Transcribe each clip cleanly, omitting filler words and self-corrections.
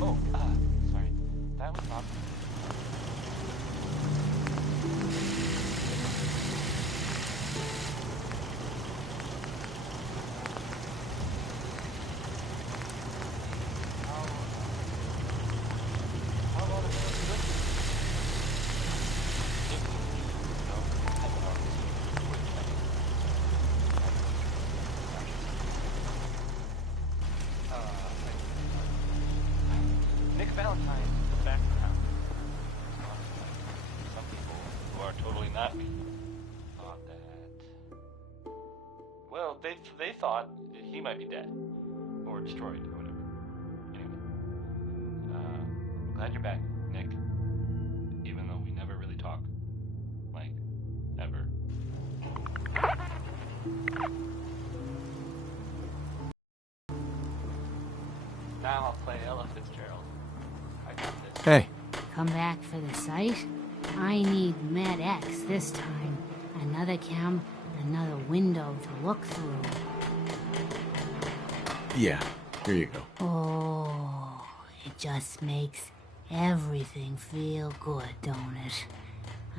Oh, sorry. That was not... Nick Valentine in the background. Some people who are totally not me thought that... Well, they thought that he might be dead. Or destroyed, or whatever. Anyway. I'm glad you're back, Nick. Even though we never really talk. Like, ever. Now I'll play Ella Fitzgerald. I got this. Hey. Come back for the site? I need Med X this time. Another cam, another window to look through. Yeah, here you go. Oh, it just makes everything feel good, don't it?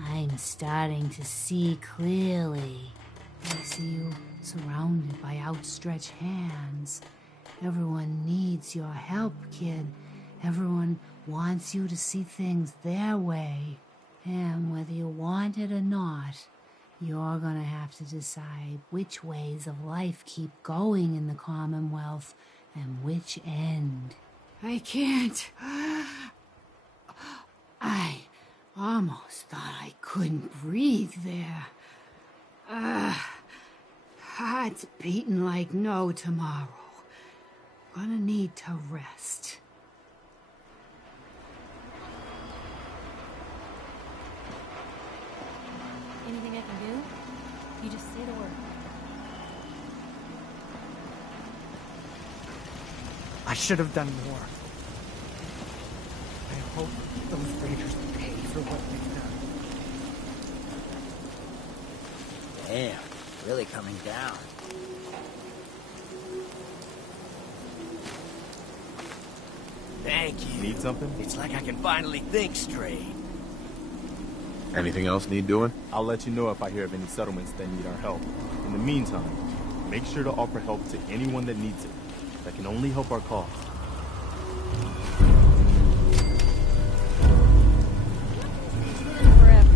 I'm starting to see clearly. I see you surrounded by outstretched hands. Everyone needs your help, kid. Everyone wants you to see things their way. And whether you want it or not, you're gonna have to decide which ways of life keep going in the Commonwealth and which end. I can't. I almost thought I couldn't breathe there. Heart's beating like no tomorrow. Gonna need to rest. Anything I can do? You just say the word. I should have done more. I hope those raiders pay for what they've done. Damn, really coming down. Thank you. Need something? It's like I can finally think straight. Anything else need doing? I'll let you know if I hear of any settlements that need our help. In the meantime, make sure to offer help to anyone that needs it. That can only help our cause. Forever.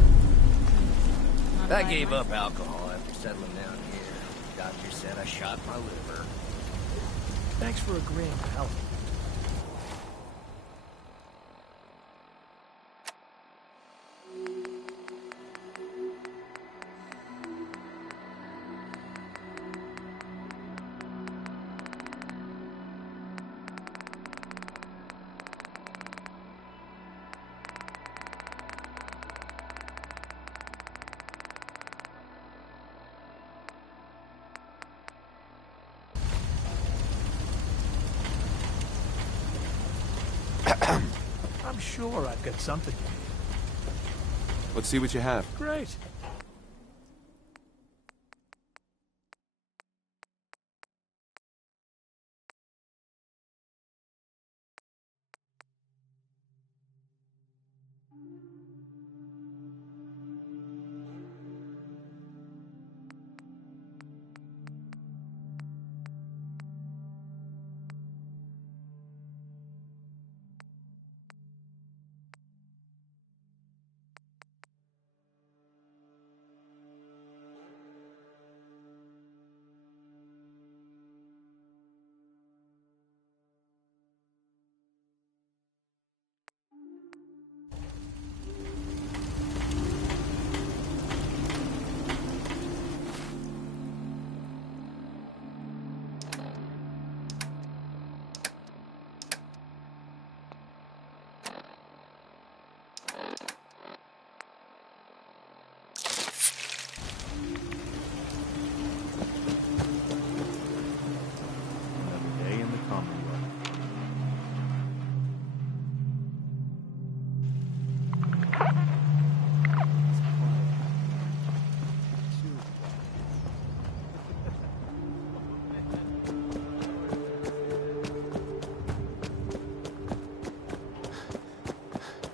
I gave up alcohol after settling down here. Doctor said I shot my liver. Thanks for agreeing to help. I'm sure I've got something. Let's see what you have. Great.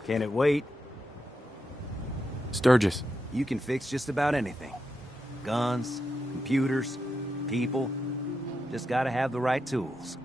Can it wait? Sturgis. You can fix just about anything. Guns, computers, people. Just gotta have the right tools.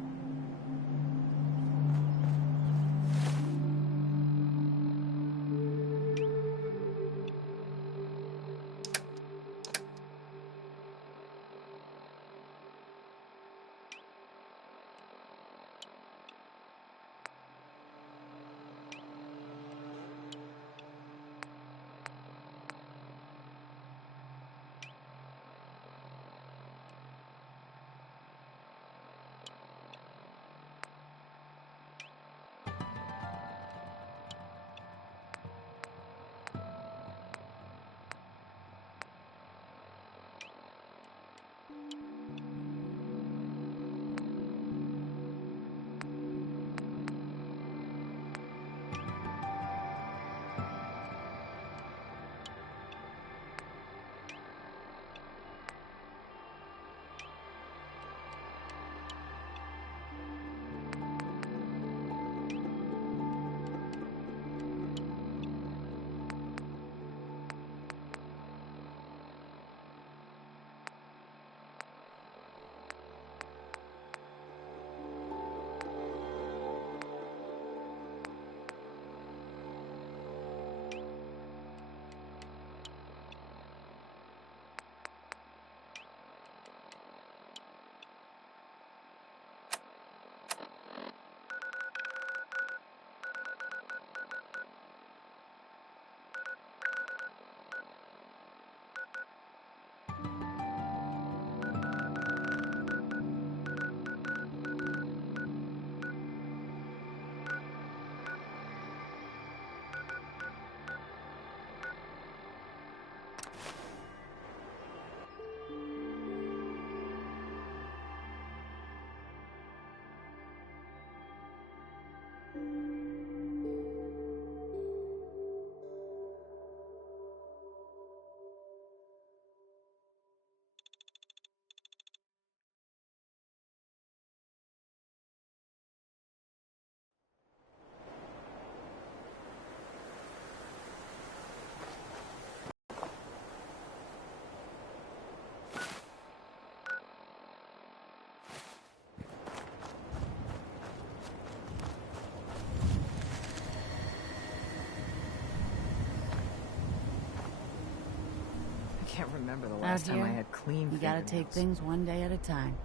I can't remember the last time I had clean You gotta take things one day at a time.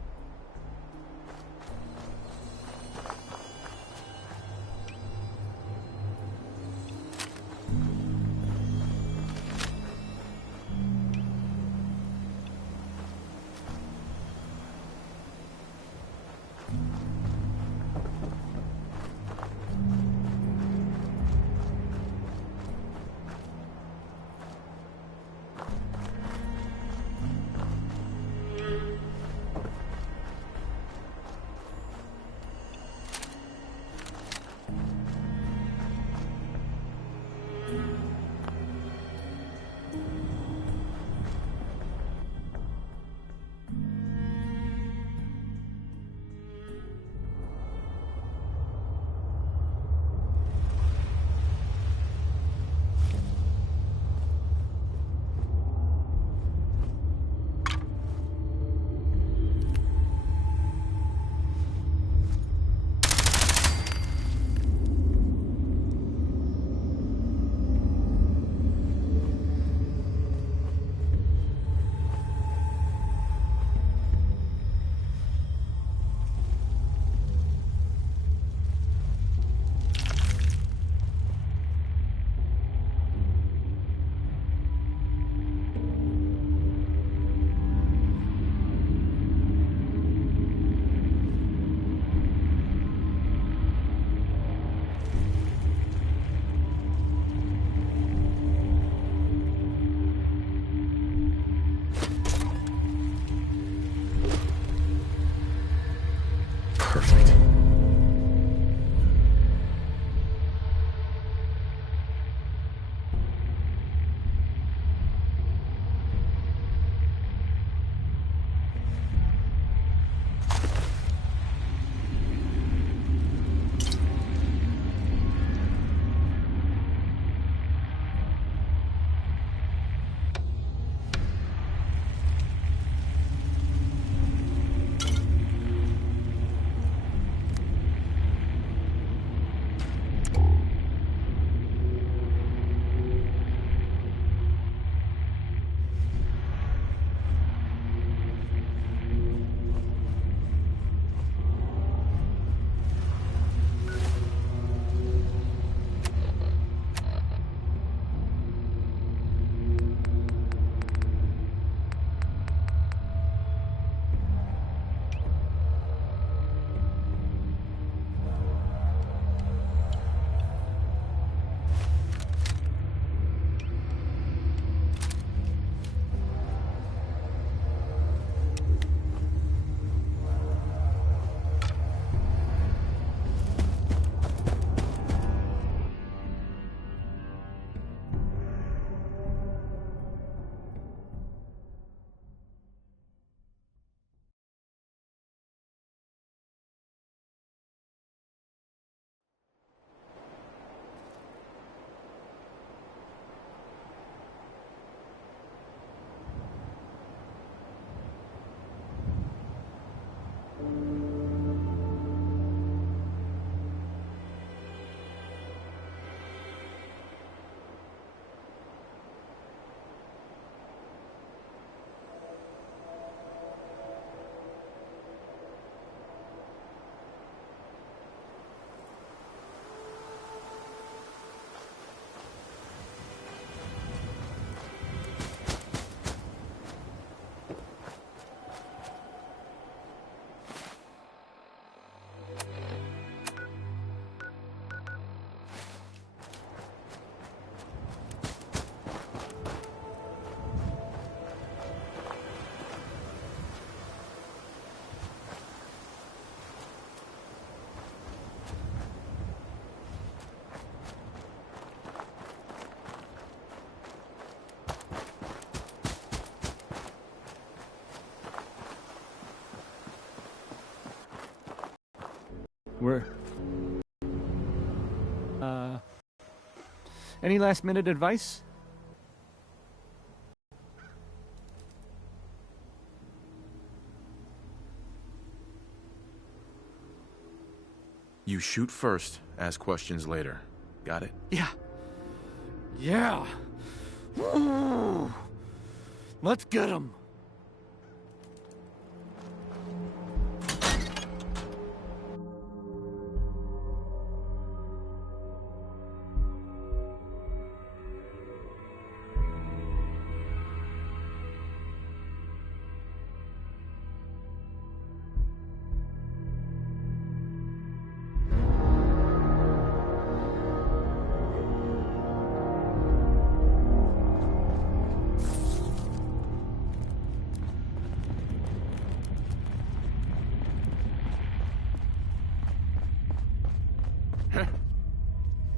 Any last-minute advice? You shoot first, ask questions later. Got it? Yeah. Yeah. Ooh. Let's get him.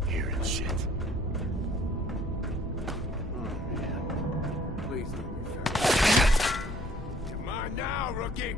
Hearing shit. Oh, man. Please let me finish. Come on now, rookie!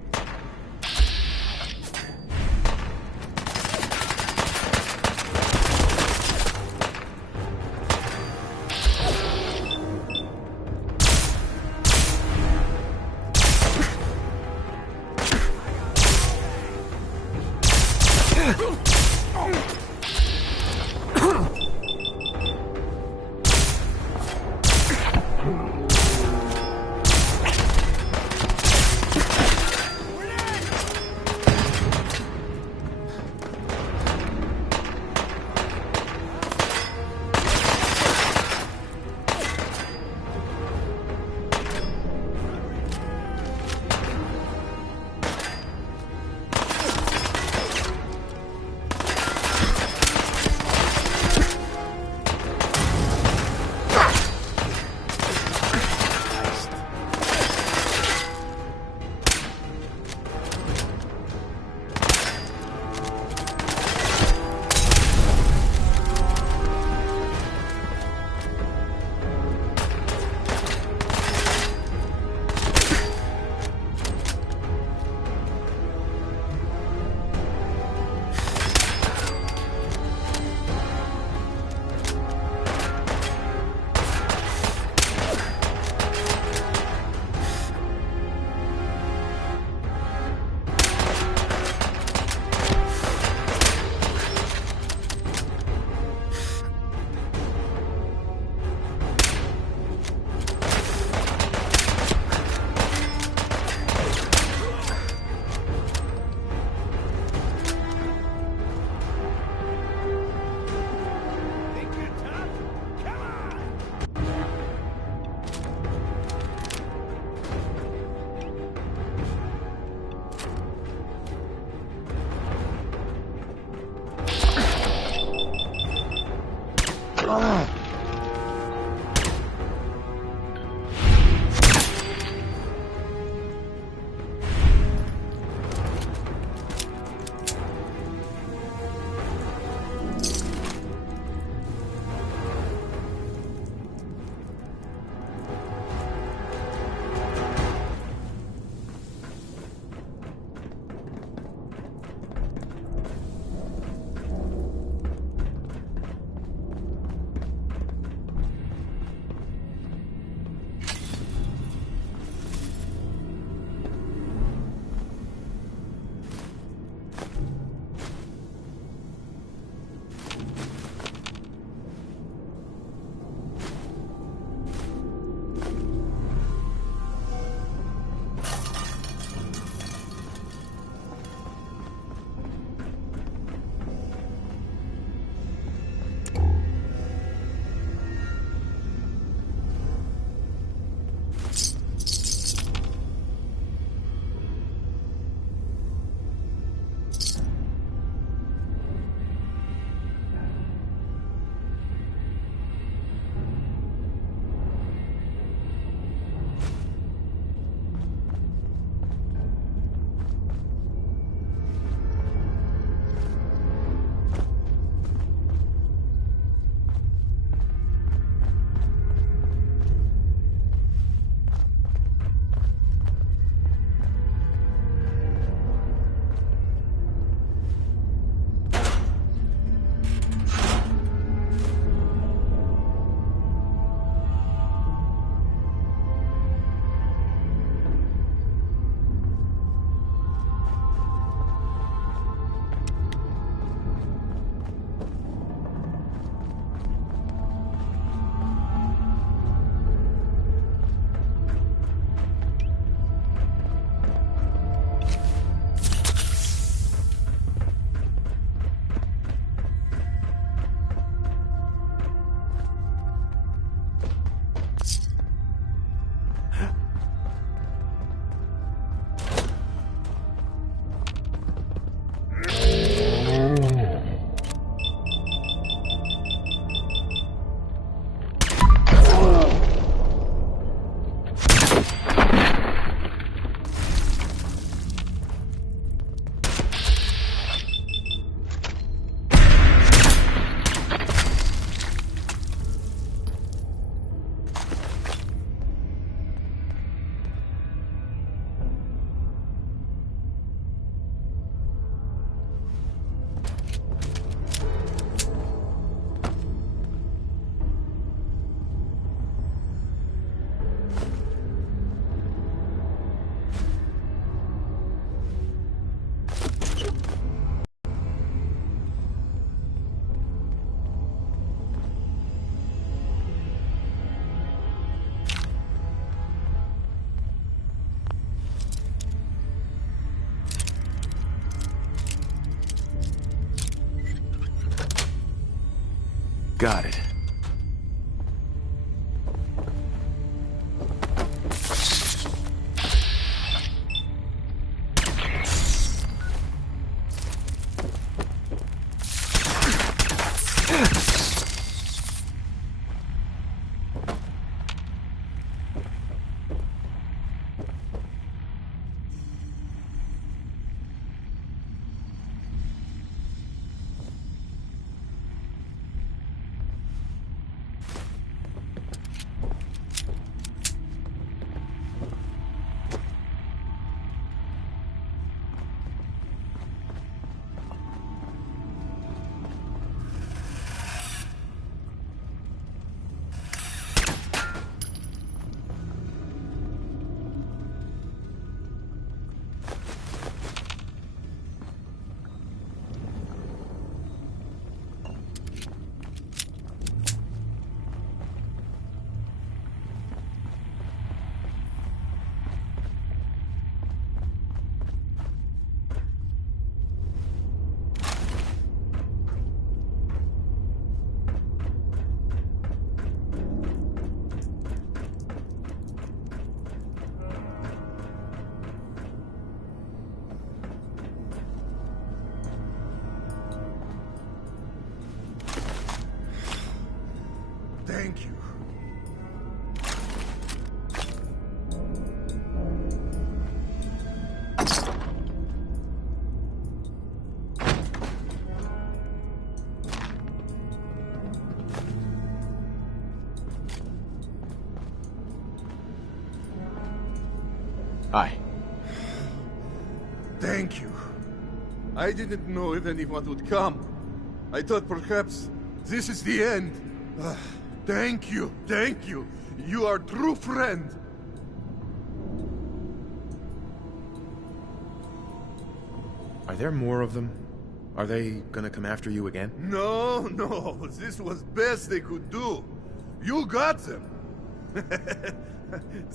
Got it. Thank you. Hi. Thank you. I didn't know if anyone would come. I thought perhaps this is the end. Thank you, thank you. You are a true friend. Are there more of them? Are they gonna come after you again? No, this was best they could do. You got them.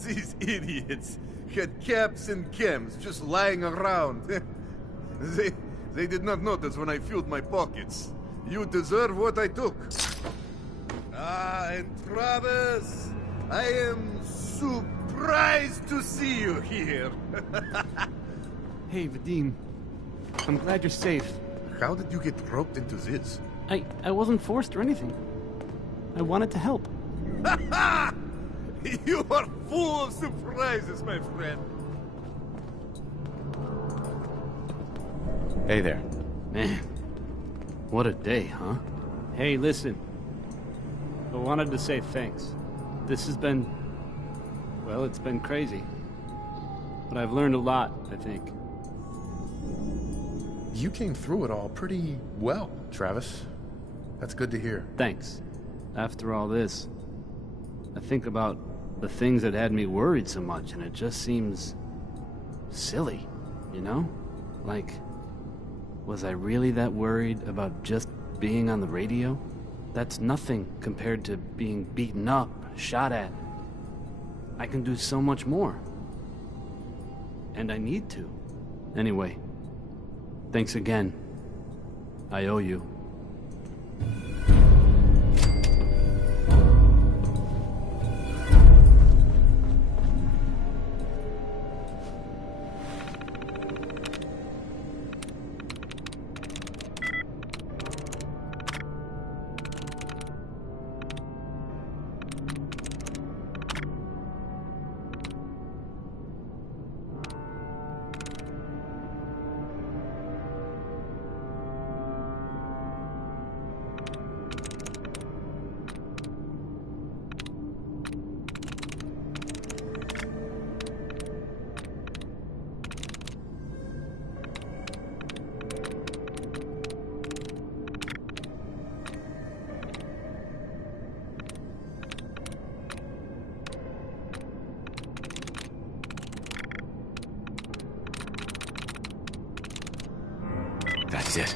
These idiots had caps and chems just lying around. They did not notice when I filled my pockets. You deserve what I took. Ah, and Travis, I am surprised to see you here. Hey, Vadim. I'm glad you're safe. How did you get roped into this? I wasn't forced or anything. I wanted to help. You are full of surprises, my friend. Hey there. Man, what a day, huh? Hey, listen. I wanted to say thanks. This has been... well, it's been crazy. But I've learned a lot, I think. You came through it all pretty well, Travis. That's good to hear. Thanks. After all this, I think about the things that had me worried so much, and it just seems... silly, you know? Like, was I really that worried about just being on the radio? That's nothing compared to being beaten up, shot at. I can do so much more. And I need to. Anyway, thanks again. I owe you. That's it.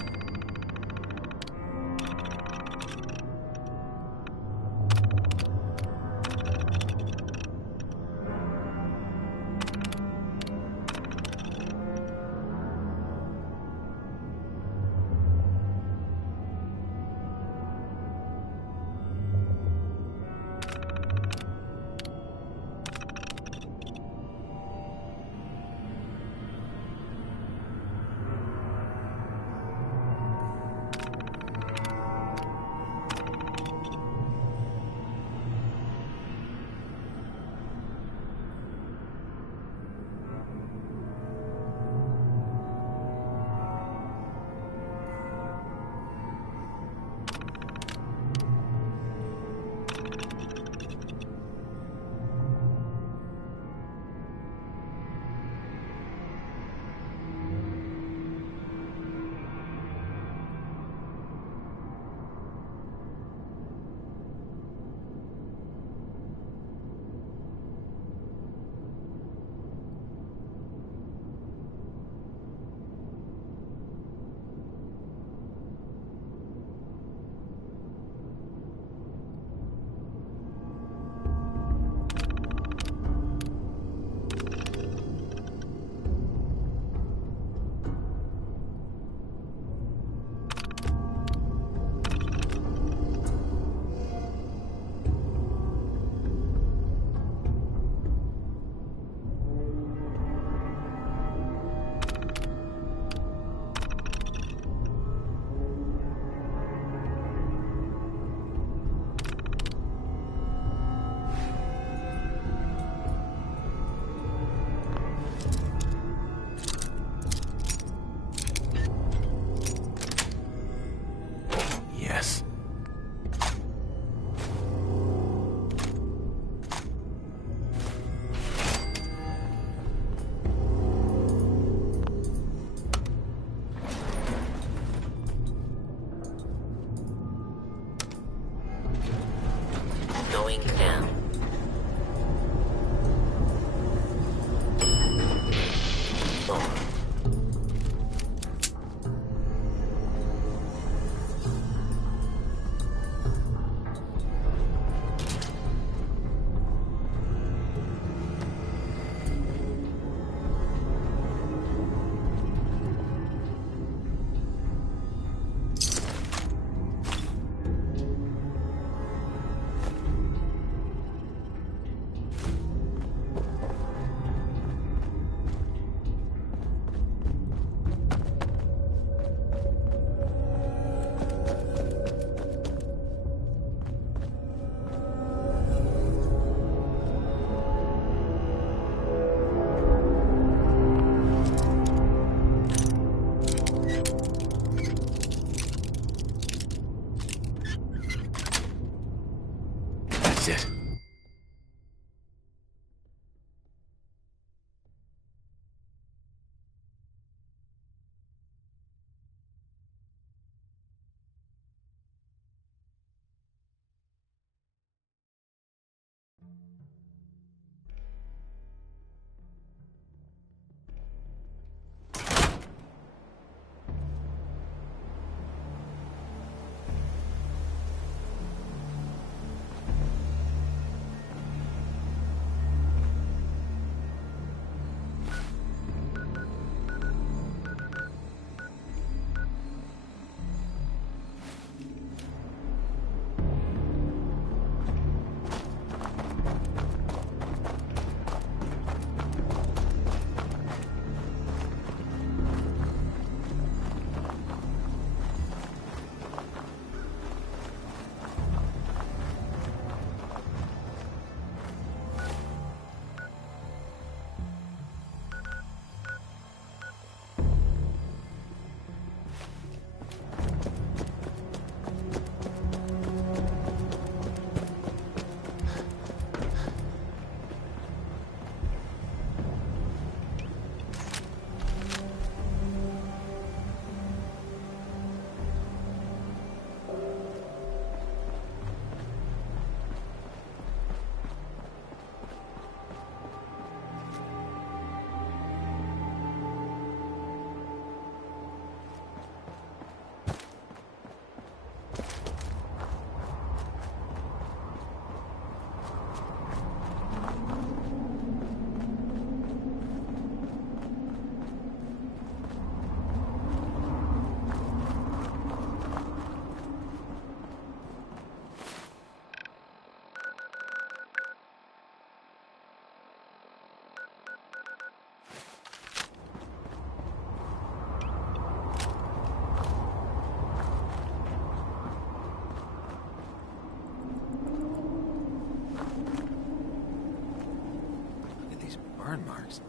burn marks.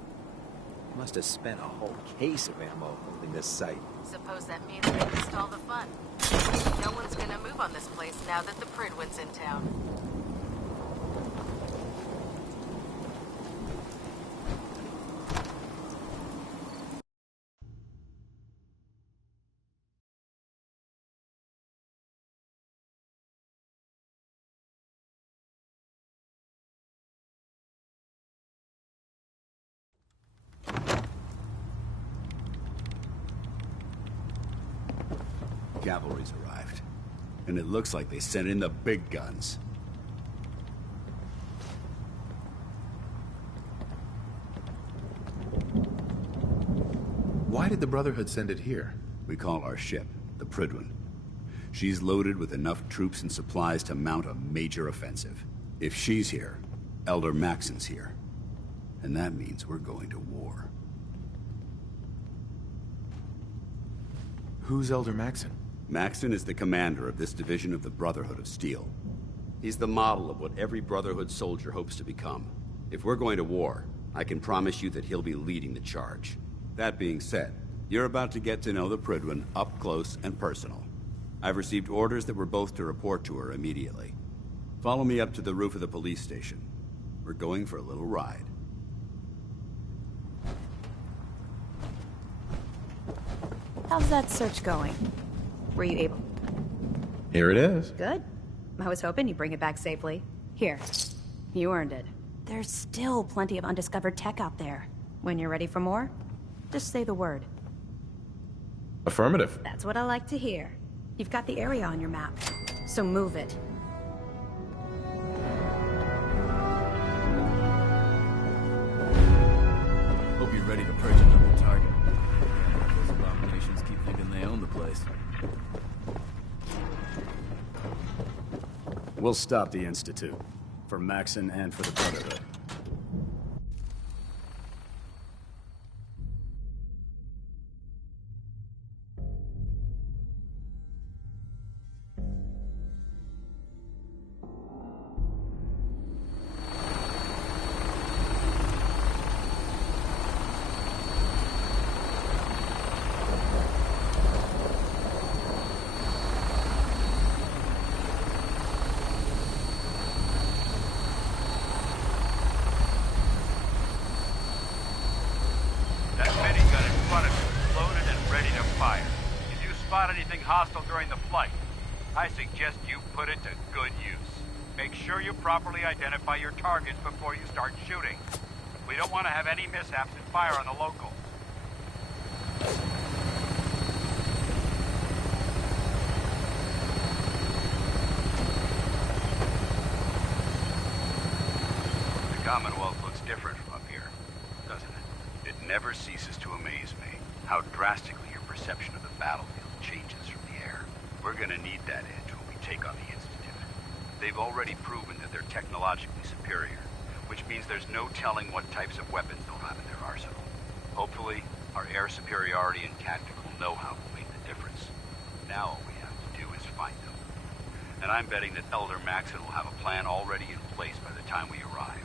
Must have spent a whole case of ammo holding this site. Suppose that means they missed all the fun. No one's gonna move on this place now that the Prydwen's in town. Cavalry's arrived, and it looks like they sent in the big guns. Why did the Brotherhood send it here? We call our ship the Prydwen. She's loaded with enough troops and supplies to mount a major offensive. If she's here, Elder Maxon's here. And that means we're going to war. Who's Elder Maxon? Maxon is the commander of this division of the Brotherhood of Steel. He's the model of what every Brotherhood soldier hopes to become. If we're going to war, I can promise you that he'll be leading the charge. That being said, you're about to get to know the Prydwen up close and personal. I've received orders that we're both to report to her immediately. Follow me up to the roof of the police station. We're going for a little ride. How's that search going? Were you able? Here it is. Good. I was hoping you'd bring it back safely. Here. You earned it. There's still plenty of undiscovered tech out there. When you're ready for more, just say the word. Affirmative. That's what I like to hear. You've got the area on your map, so move it. Hope you're ready to purge another target. Those abominations keep thinking they own the place. We'll stop the Institute. For Maxon and for the Brotherhood. Hostile during the flight. I suggest you put it to good use. Make sure you properly identify your targets before you start shooting. We don't want to have any mishaps and fire on the locals. The Commonwealth looks different from up here, doesn't it? It never ceases to amaze me how drastically your perception of the battlefield changes from the air. We're gonna need that edge when we take on the Institute. They've already proven that they're technologically superior, which means there's no telling what types of weapons they'll have in their arsenal. Hopefully, our air superiority and tactical know-how will make the difference. Now all we have to do is find them. And I'm betting that Elder Maxon will have a plan already in place by the time we arrive.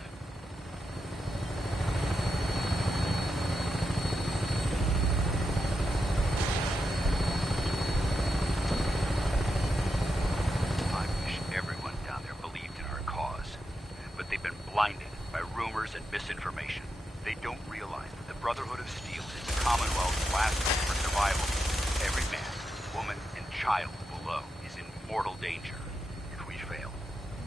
Blinded by rumors and misinformation. They don't realize that the Brotherhood of Steel is the Commonwealth's last hope for survival. Every man, woman, and child below is in mortal danger. If we fail,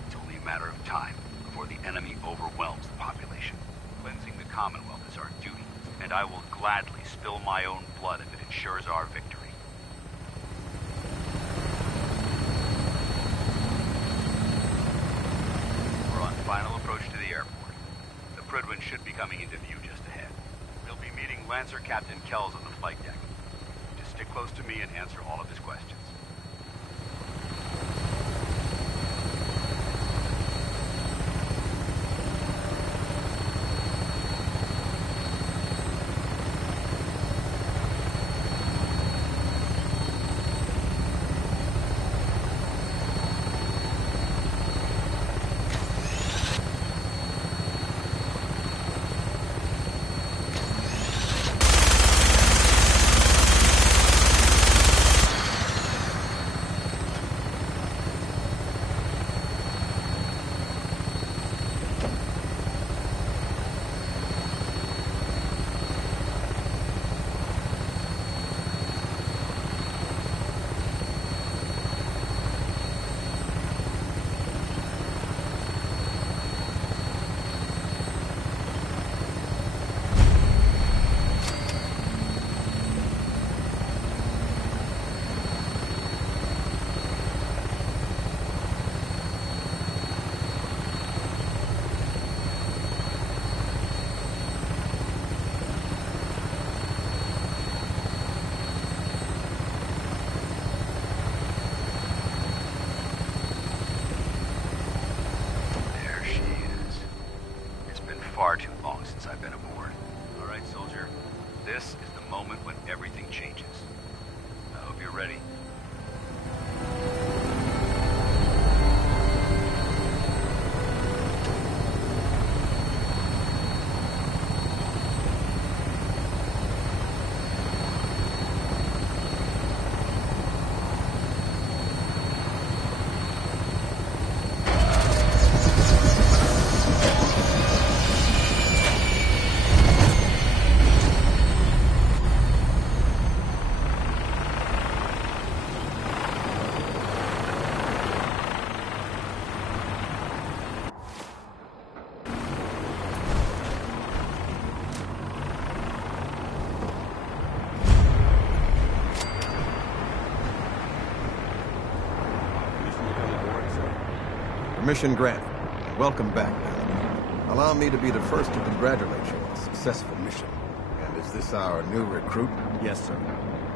it's only a matter of time before the enemy overwhelms the population. Cleansing the Commonwealth is our duty, and I will gladly spill my own blood if it ensures our victory. Final approach to the airport. The Prydwen should be coming into view just ahead. We'll be meeting Lancer Captain Kells on the flight deck. Just stick close to me and answer all of his questions. far too long since I've been aboard. All right, soldier. This is the moment when everything changes. I hope you're ready. Mission granted. Welcome back, Paladin. Allow me to be the first to congratulate you on a successful mission. And is this our new recruit? Yes, sir.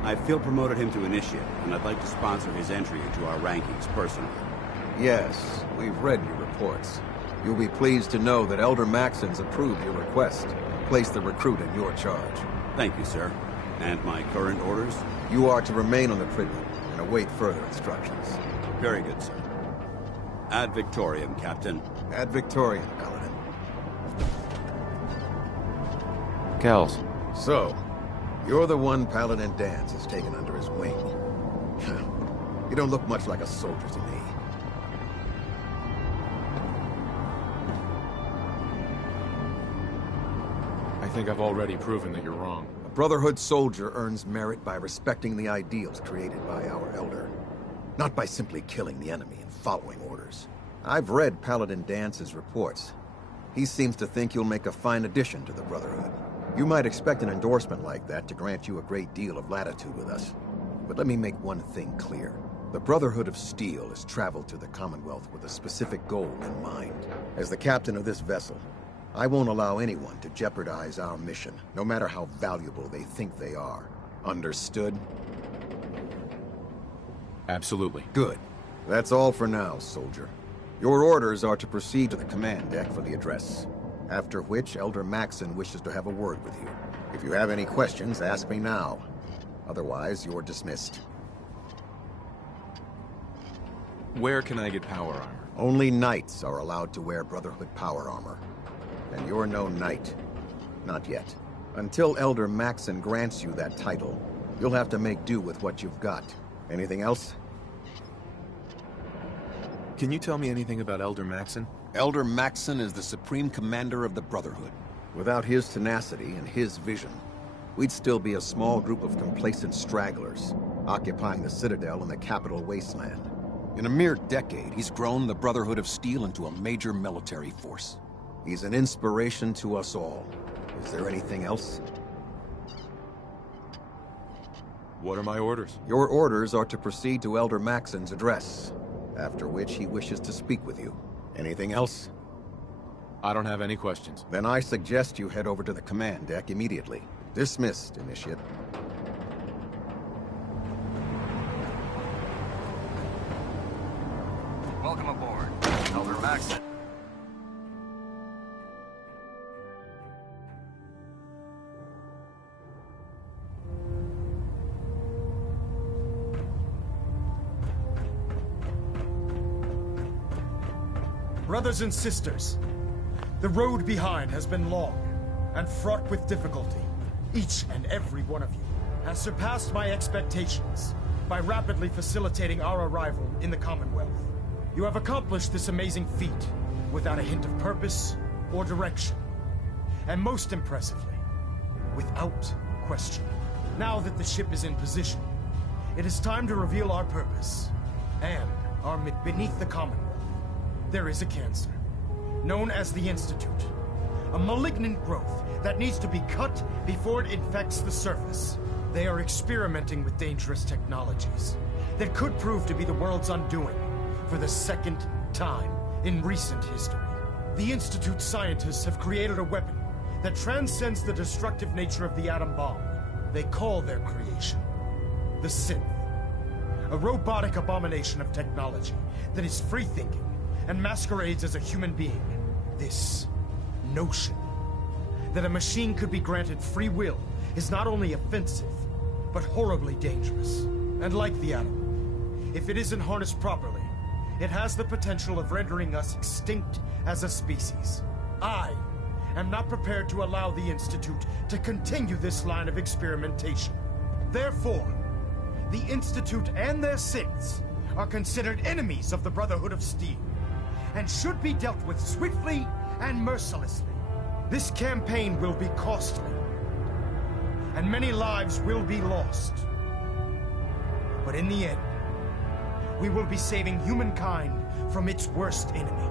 I field promoted him to initiate, and I'd like to sponsor his entry into our rankings personally. Yes, we've read your reports. You'll be pleased to know that Elder Maxon's approved your request and placed the recruit in your charge. Thank you, sir. And my current orders? You are to remain on the Pridwood and await further instructions. Very good, sir. Ad Victoriam, Captain. Ad Victoriam, Paladin. Kells. So, you're the one Paladin Danse has taken under his wing. You don't look much like a soldier to me. I think I've already proven that you're wrong. A Brotherhood soldier earns merit by respecting the ideals created by our Elder. Not by simply killing the enemy and following orders. I've read Paladin Dance's reports. He seems to think you'll make a fine addition to the Brotherhood. You might expect an endorsement like that to grant you a great deal of latitude with us. But let me make one thing clear. The Brotherhood of Steel has traveled to the Commonwealth with a specific goal in mind. As the captain of this vessel, I won't allow anyone to jeopardize our mission, no matter how valuable they think they are. Understood? Absolutely. Good. That's all for now, soldier. Your orders are to proceed to the command deck for the address. After which, Elder Maxon wishes to have a word with you. If you have any questions, ask me now. Otherwise, you're dismissed. Where can I get power armor? Only knights are allowed to wear Brotherhood power armor. And you're no knight. Not yet. Until Elder Maxon grants you that title, you'll have to make do with what you've got. Anything else? Can you tell me anything about Elder Maxon? Elder Maxon is the supreme commander of the Brotherhood. Without his tenacity and his vision, we'd still be a small group of complacent stragglers, occupying the Citadel in the capital wasteland. In a mere decade, he's grown the Brotherhood of Steel into a major military force. He's an inspiration to us all. Is there anything else? What are my orders? Your orders are to proceed to Elder Maxon's address, after which he wishes to speak with you. Anything else? I don't have any questions. Then I suggest you head over to the command deck immediately. Dismissed, Initiate. Welcome aboard, Elder Maxon. Brothers and sisters, the road behind has been long and fraught with difficulty. Each and every one of you has surpassed my expectations by rapidly facilitating our arrival in the Commonwealth. You have accomplished this amazing feat without a hint of purpose or direction. And most impressively, without question. Now that the ship is in position, it is time to reveal our purpose and our beneath the Commonwealth. There is a cancer, known as the Institute. A malignant growth that needs to be cut before it infects the surface. They are experimenting with dangerous technologies that could prove to be the world's undoing for the second time in recent history. The Institute scientists have created a weapon that transcends the destructive nature of the atom bomb. They call their creation the Synth. A robotic abomination of technology that is free-thinking and masquerades as a human being. This notion that a machine could be granted free will is not only offensive, but horribly dangerous. And like the atom, if it isn't harnessed properly, it has the potential of rendering us extinct as a species. I am not prepared to allow the Institute to continue this line of experimentation. Therefore, the Institute and their synths are considered enemies of the Brotherhood of Steel, and should be dealt with swiftly and mercilessly. This campaign will be costly, and many lives will be lost. But in the end, we will be saving humankind from its worst enemy.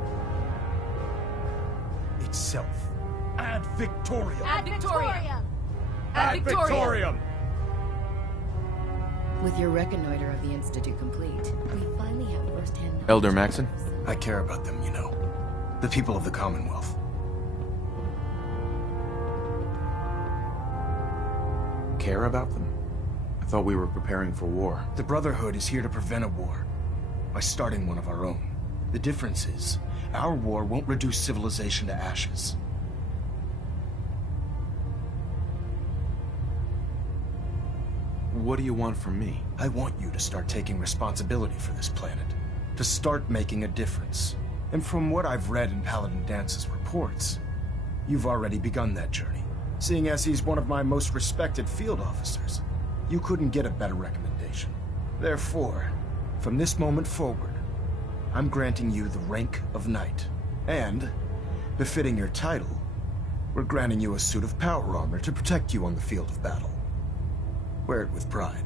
Itself. Ad Victoriam! Ad Victoriam! Ad Victoriam! With your reconnoiter of the Institute complete, we finally have first-hand knowledge. Elder Maxon? I care about them, you know. The people of the Commonwealth. Care about them? I thought we were preparing for war. The Brotherhood is here to prevent a war by starting one of our own. The difference is, our war won't reduce civilization to ashes. What do you want from me? I want you to start taking responsibility for this planet. To start making a difference. And from what I've read in Paladin Dance's reports, you've already begun that journey. Seeing as he's one of my most respected field officers, you couldn't get a better recommendation. Therefore, from this moment forward, I'm granting you the rank of Knight. And, befitting your title, we're granting you a suit of power armor to protect you on the field of battle. Wear it with pride.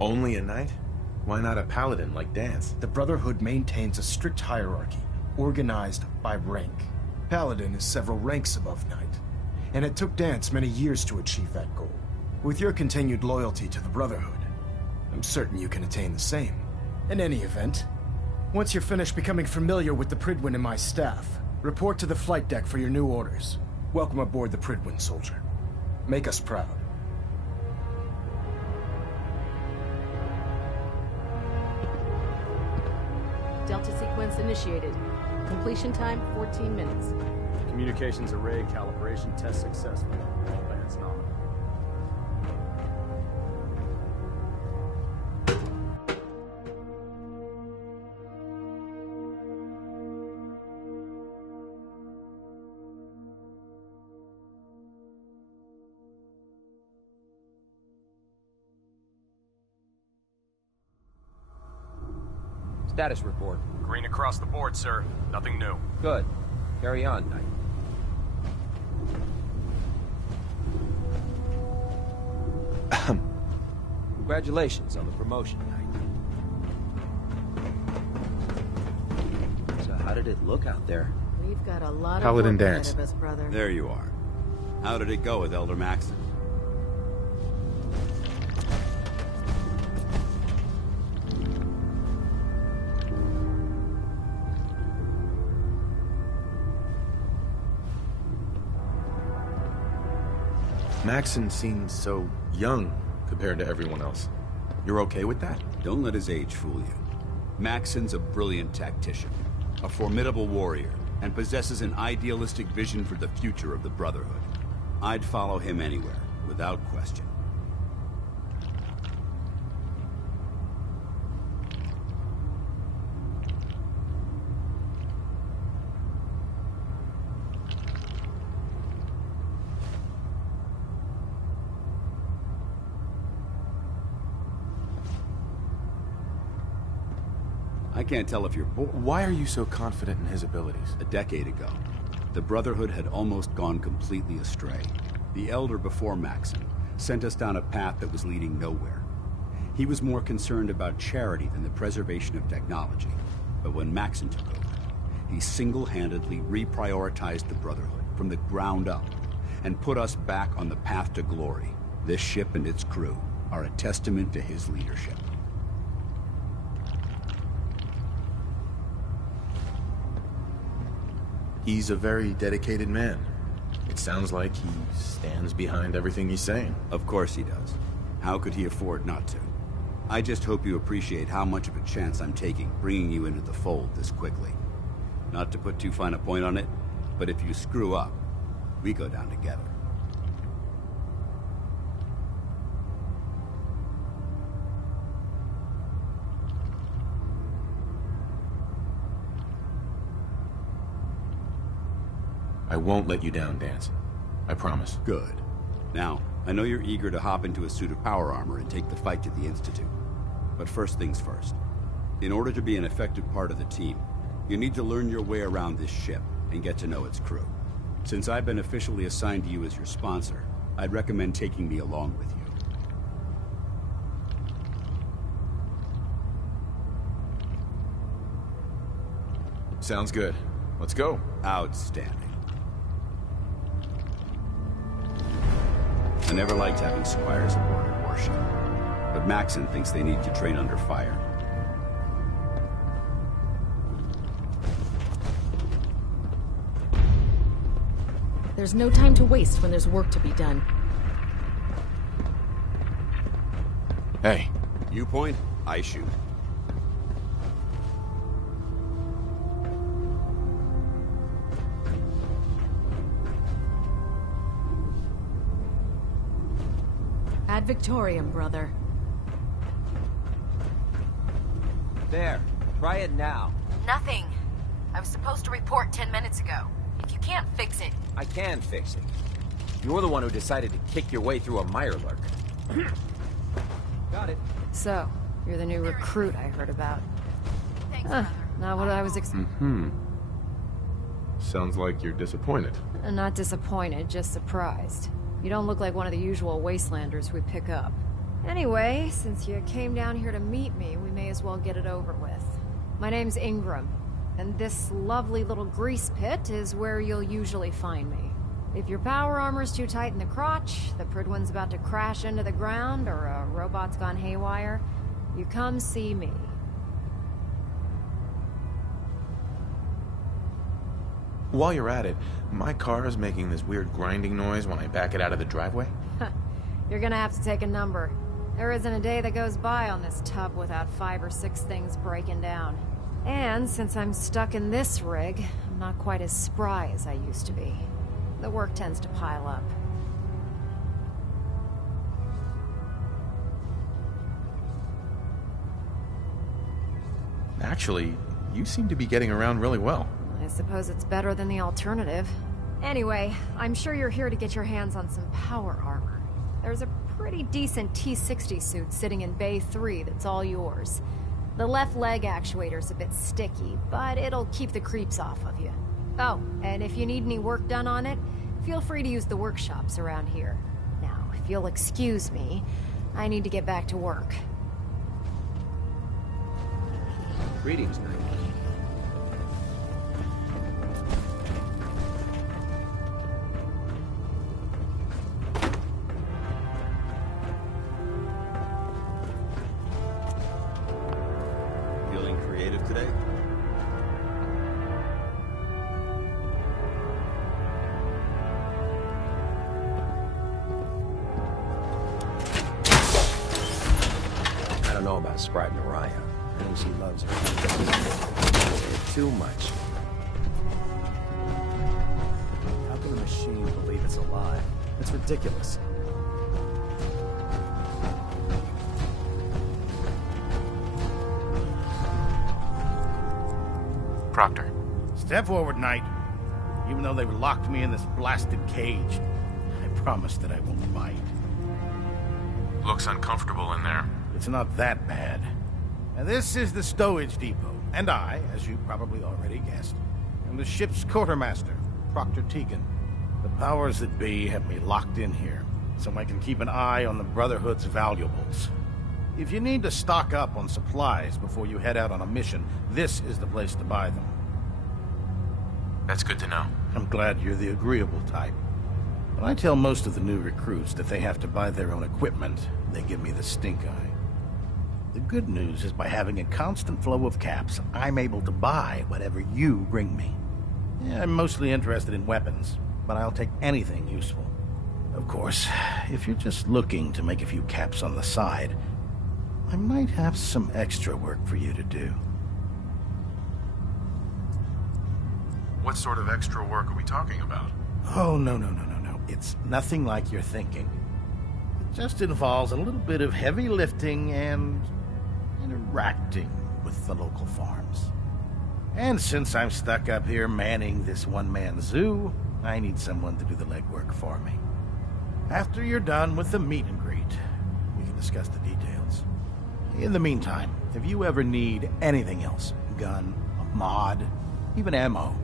Only a knight? Why not a paladin like Dance? The Brotherhood maintains a strict hierarchy, organized by rank. Paladin is several ranks above Knight, and it took Dance many years to achieve that goal. With your continued loyalty to the Brotherhood, I'm certain you can attain the same. In any event, once you're finished becoming familiar with the Pridwin and my staff, report to the flight deck for your new orders. Welcome aboard the Pridwin, soldier. Make us proud. Delta sequence initiated. Completion time 14 minutes. Communications array calibration test successful. All bands nominal. Status report. Green across the board, sir. Nothing new. Good. Carry on, Knight. Congratulations on the promotion, Knight. So how did it look out there? We've got a lot Paladin of work Dance. ahead of us, brother. There you are. How did it go with Elder Maxon? Maxon seems so young compared to everyone else. You're okay with that? Don't let his age fool you. Maxon's a brilliant tactician, a formidable warrior, and possesses an idealistic vision for the future of the Brotherhood. I'd follow him anywhere, without question. I can't tell if you're bored. Why are you so confident in his abilities? A decade ago, the Brotherhood had almost gone completely astray. The Elder before Maxon sent us down a path that was leading nowhere. He was more concerned about charity than the preservation of technology. But when Maxon took over, he single-handedly reprioritized the Brotherhood from the ground up and put us back on the path to glory. This ship and its crew are a testament to his leadership. He's a very dedicated man. It sounds like he stands behind everything he's saying. Of course he does. How could he afford not to? I just hope you appreciate how much of a chance I'm taking bringing you into the fold this quickly. Not to put too fine a point on it, but if you screw up, we go down together. I won't let you down, Dance. I promise. Good. Now, I know you're eager to hop into a suit of power armor and take the fight to the Institute. But first things first. In order to be an effective part of the team, you need to learn your way around this ship and get to know its crew. Since I've been officially assigned to you as your sponsor, I'd recommend taking me along with you. Sounds good. Let's go. Outstanding. I never liked having squires aboard a warship, but Maxon thinks they need to train under fire. There's no time to waste when there's work to be done. Hey. You point, I shoot. Ad Victoriam, brother. There. Try it now. Nothing. I was supposed to report 10 minutes ago. If you can't fix it... I can fix it. You're the one who decided to kick your way through a Mirelurk. Got it. So, you're the new recruit I heard about. Huh, not what I was Sounds like you're disappointed. Not disappointed, just surprised. You don't look like one of the usual wastelanders we pick up. Anyway, since you came down here to meet me, we may as well get it over with. My name's Ingram, and this lovely little grease pit is where you'll usually find me. If your power armor's too tight in the crotch, the Pridwin's about to crash into the ground, or a robot's gone haywire, you come see me. While you're at it, my car is making this weird grinding noise when I back it out of the driveway. You're gonna have to take a number. There isn't a day that goes by on this tub without 5 or 6 things breaking down. And since I'm stuck in this rig, I'm not quite as spry as I used to be. The work tends to pile up. Actually, you seem to be getting around really well. I suppose it's better than the alternative. Anyway, I'm sure you're here to get your hands on some power armor. There's a pretty decent T-60 suit sitting in Bay 3 that's all yours. The left leg actuator's a bit sticky, but it'll keep the creeps off of you. Oh, and if you need any work done on it, feel free to use the workshops around here. Now, if you'll excuse me, I need to get back to work. Greetings, Knight. Feeling creative today? I don't know about Scribe Naraya. I think she loves her too much. How can the machine believe it's alive? It's ridiculous. Proctor. Step forward, Knight. Even though they've locked me in this blasted cage, I promise that I won't bite. Looks uncomfortable in there. It's not that bad. Now, this is the stowage depot, and I, as you probably already guessed, am the ship's quartermaster, Proctor Tegan. The powers that be have me locked in here, so I can keep an eye on the Brotherhood's valuables. If you need to stock up on supplies before you head out on a mission, this is the place to buy them. That's good to know. I'm glad you're the agreeable type. When I tell most of the new recruits that they have to buy their own equipment, they give me the stink eye. The good news is by having a constant flow of caps, I'm able to buy whatever you bring me. Yeah, I'm mostly interested in weapons, but I'll take anything useful. Of course, if you're just looking to make a few caps on the side, I might have some extra work for you to do. What sort of extra work are we talking about? Oh, no. It's nothing like you're thinking. It just involves a little bit of heavy lifting and interacting with the local farms. And since I'm stuck up here manning this one-man zoo, I need someone to do the legwork for me. After you're done with the meet and greet, we can discuss the details. In the meantime, if you ever need anything else, gun, a mod, even ammo,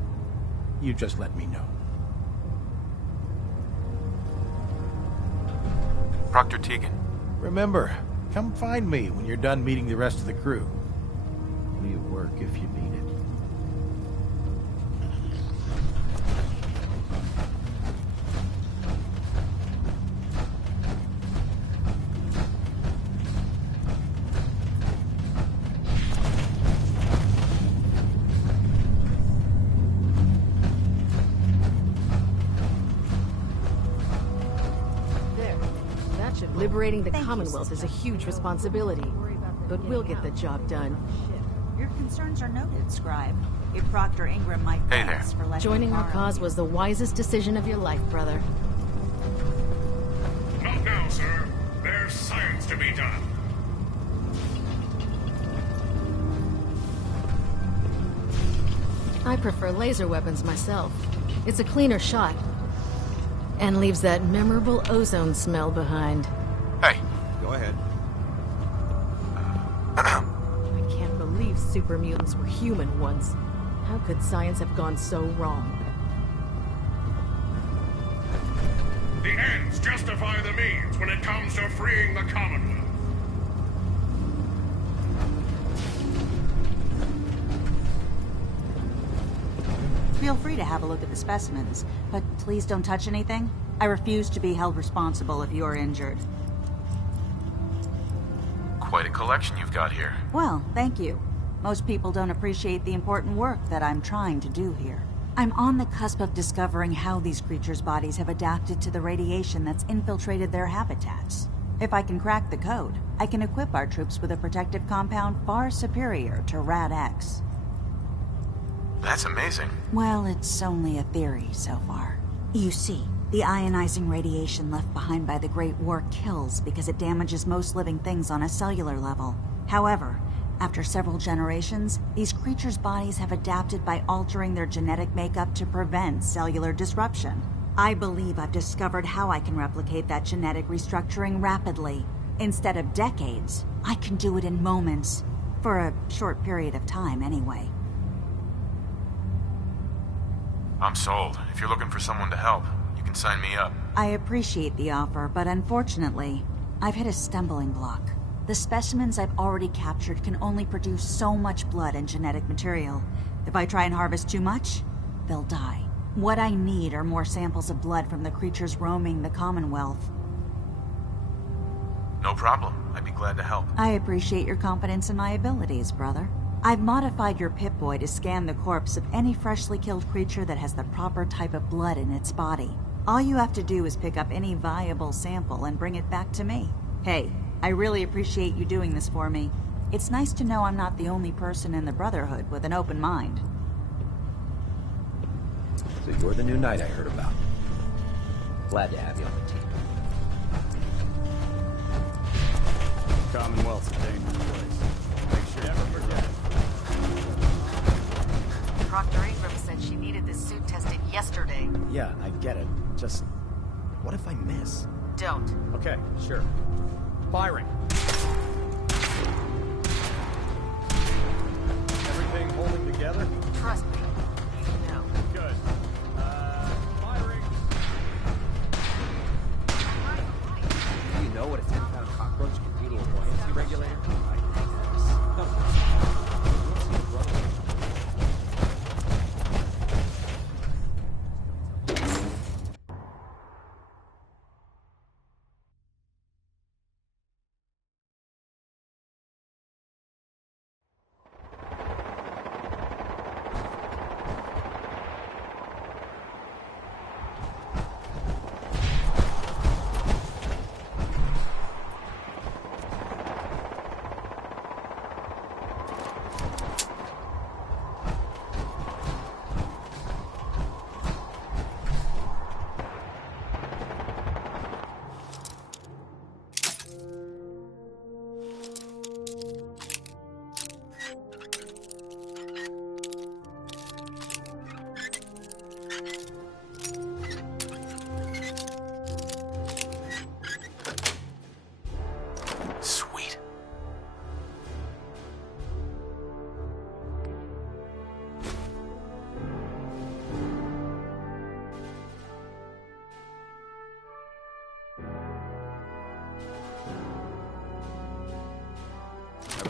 you just let me know. Proctor Tegan. Remember, come find me when you're done meeting the rest of the crew. Plenty of work if you need it. Liberating the Commonwealth is a huge responsibility, but we'll get the job done. Your concerns are noted, Scribe. If Proctor Ingram might thanks for letting Joining our cause was the wisest decision of your life, brother. Not now, sir. There's science to be done. I prefer laser weapons myself. It's a cleaner shot. And leaves that memorable ozone smell behind. Hey, go ahead. I can't believe super mutants were human once. How could science have gone so wrong? The ends justify the means when it comes to freeing the Commonwealth. Feel free to have a look at the specimens, but please don't touch anything. I refuse to be held responsible if you're injured. Quite a collection you've got here. Well, thank you. Most people don't appreciate the important work that I'm trying to do here. I'm on the cusp of discovering how these creatures' bodies have adapted to the radiation that's infiltrated their habitats. If I can crack the code, I can equip our troops with a protective compound far superior to Rad-X. That's amazing. Well, it's only a theory so far. You see, the ionizing radiation left behind by the Great War kills because it damages most living things on a cellular level. However, after several generations, these creatures' bodies have adapted by altering their genetic makeup to prevent cellular disruption. I believe I've discovered how I can replicate that genetic restructuring rapidly. Instead of decades, I can do it in moments. For a short period of time, anyway. I'm sold. If you're looking for someone to help, you can sign me up. I appreciate the offer, but unfortunately, I've hit a stumbling block. The specimens I've already captured can only produce so much blood and genetic material. If I try and harvest too much, they'll die. What I need are more samples of blood from the creatures roaming the Commonwealth. No problem. I'd be glad to help. I appreciate your confidence in my abilities, brother. I've modified your Pip-Boy to scan the corpse of any freshly killed creature that has the proper type of blood in its body. All you have to do is pick up any viable sample and bring it back to me. Hey, I really appreciate you doing this for me. It's nice to know I'm not the only person in the Brotherhood with an open mind. So you're the new knight I heard about. Glad to have you on the team. Commonwealth's a dangerous place. Make sure you never forget. Proctor Ingram said she needed this suit tested yesterday. Yeah, I get it. Just, what if I miss? Don't. Okay, sure. Firing. Everything holding together? Trust me. You know. Good. Firing. Do you know what a 10-pound cockroach can do to a buoyancy regulator?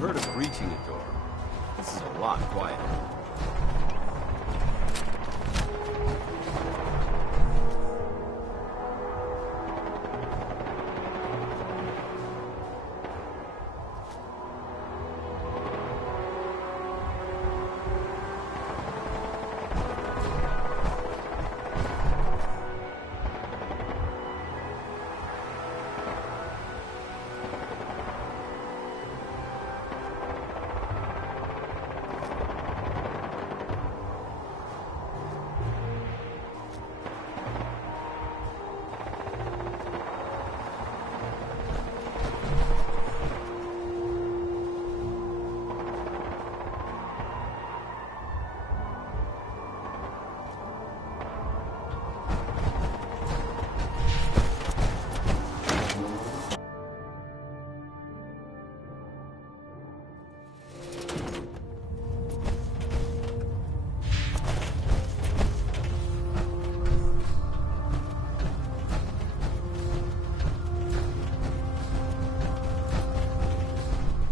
heard of breaching a door. This is a lot quieter.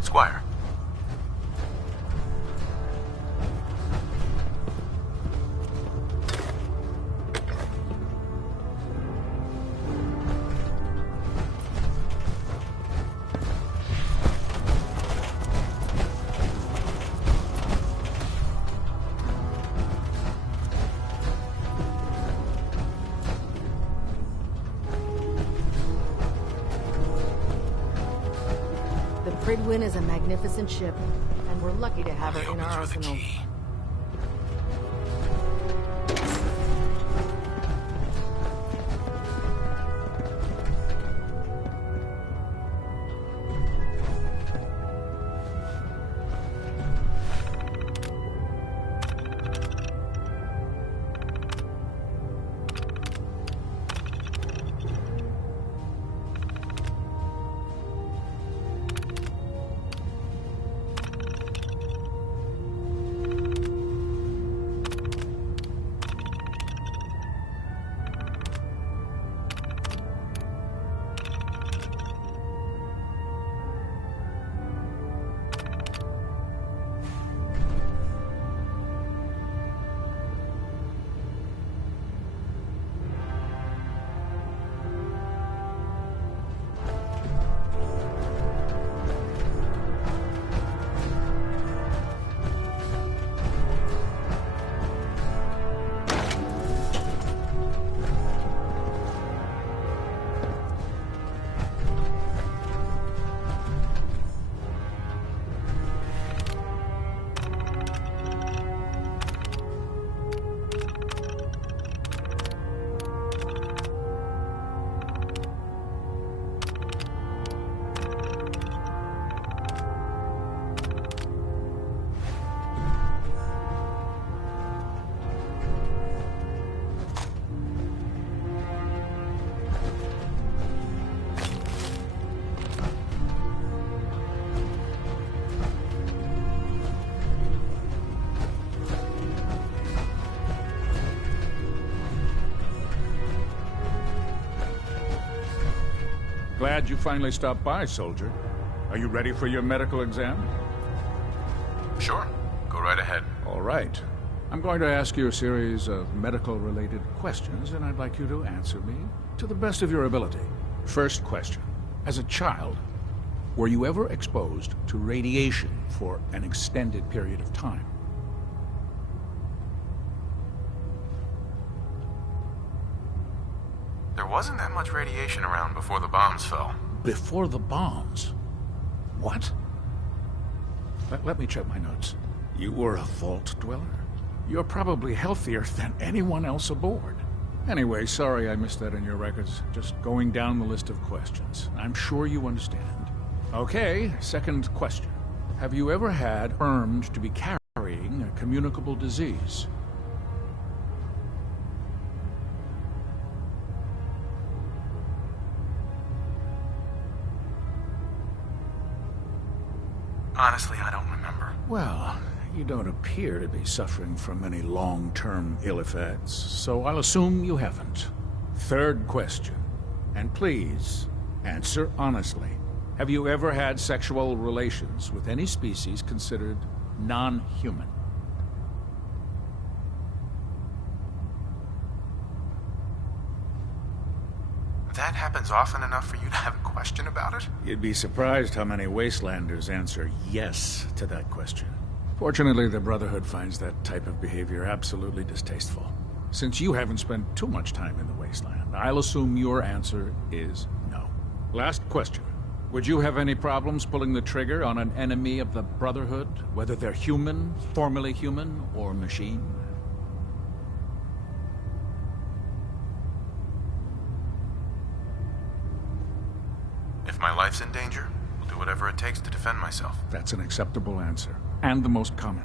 Squire. Pridwin is a magnificent ship, and we're lucky to have her in our arsenal. Glad you finally stopped by, soldier. Are you ready for your medical exam? Sure. Go right ahead. All right. I'm going to ask you a series of medical-related questions, and I'd like you to answer me to the best of your ability. First question. As a child, were you ever exposed to radiation for an extended period of time? There wasn't that much radiation around before the bombs fell. Before the bombs? What? Let me check my notes. You were a vault dweller? You're probably healthier than anyone else aboard. Anyway, sorry I missed that in your records. Just going down the list of questions. I'm sure you understand. Okay, second question. Have you ever earned to be carrying a communicable disease? Honestly, I don't remember. Well, you don't appear to be suffering from any long-term ill effects, so I'll assume you haven't. Third question, and please, answer honestly. Have you ever had sexual relations with any species considered non-human? That happens often enough for you to have a question about it? You'd be surprised how many wastelanders answer yes to that question. Fortunately, the Brotherhood finds that type of behavior absolutely distasteful. Since you haven't spent too much time in the wasteland, I'll assume your answer is no. Last question. Would you have any problems pulling the trigger on an enemy of the Brotherhood, whether they're human, formerly human, or machine? If my life's in danger, I'll do whatever it takes to defend myself. That's an acceptable answer, and the most common.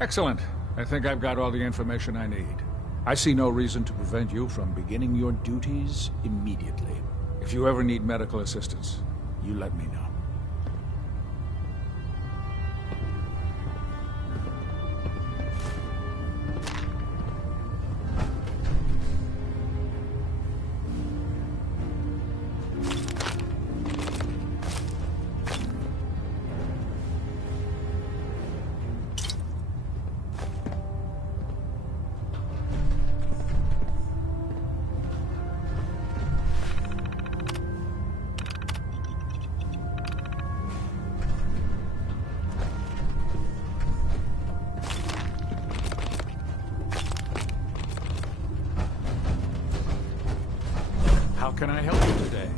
Excellent. I think I've got all the information I need. I see no reason to prevent you from beginning your duties immediately. If you ever need medical assistance, you let me know. How can I help you today?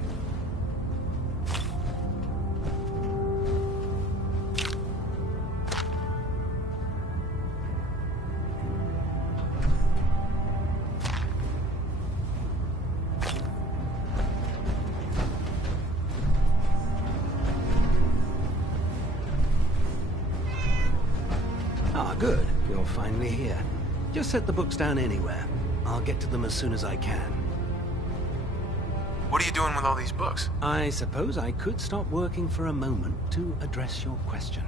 Ah, good. You're finally here. Just set the books down anywhere. I'll get to them as soon as I can. What are you doing with all these books? I suppose I could stop working for a moment to address your question.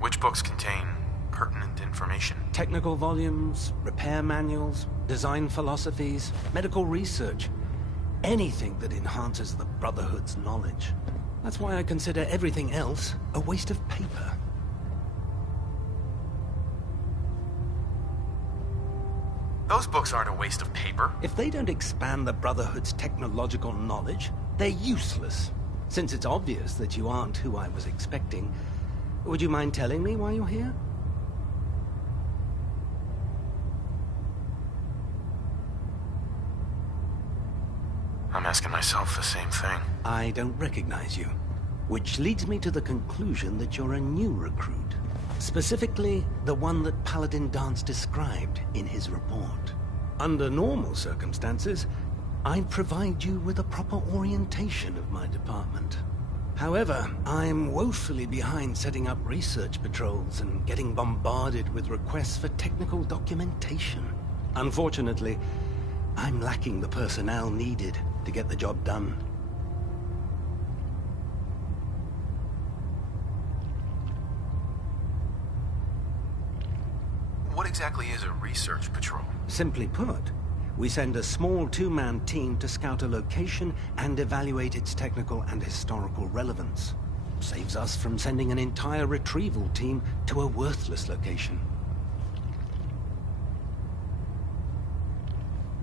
Which books contain pertinent information? Technical volumes, repair manuals, design philosophies, medical research. Anything that enhances the Brotherhood's knowledge. That's why I consider everything else a waste of paper. Those books aren't a waste of paper. If they don't expand the Brotherhood's technological knowledge, they're useless. Since it's obvious that you aren't who I was expecting, would you mind telling me why you're here? I'm asking myself the same thing. I don't recognize you. Which leads me to the conclusion that you're a new recruit. Specifically, the one that Paladin Dance described in his report. Under normal circumstances, I'd provide you with a proper orientation of my department. However, I'm woefully behind setting up research patrols and getting bombarded with requests for technical documentation. Unfortunately, I'm lacking the personnel needed to get the job done. What exactly is a research patrol? Simply put, we send a small two-man team to scout a location and evaluate its technical and historical relevance. Saves us from sending an entire retrieval team to a worthless location.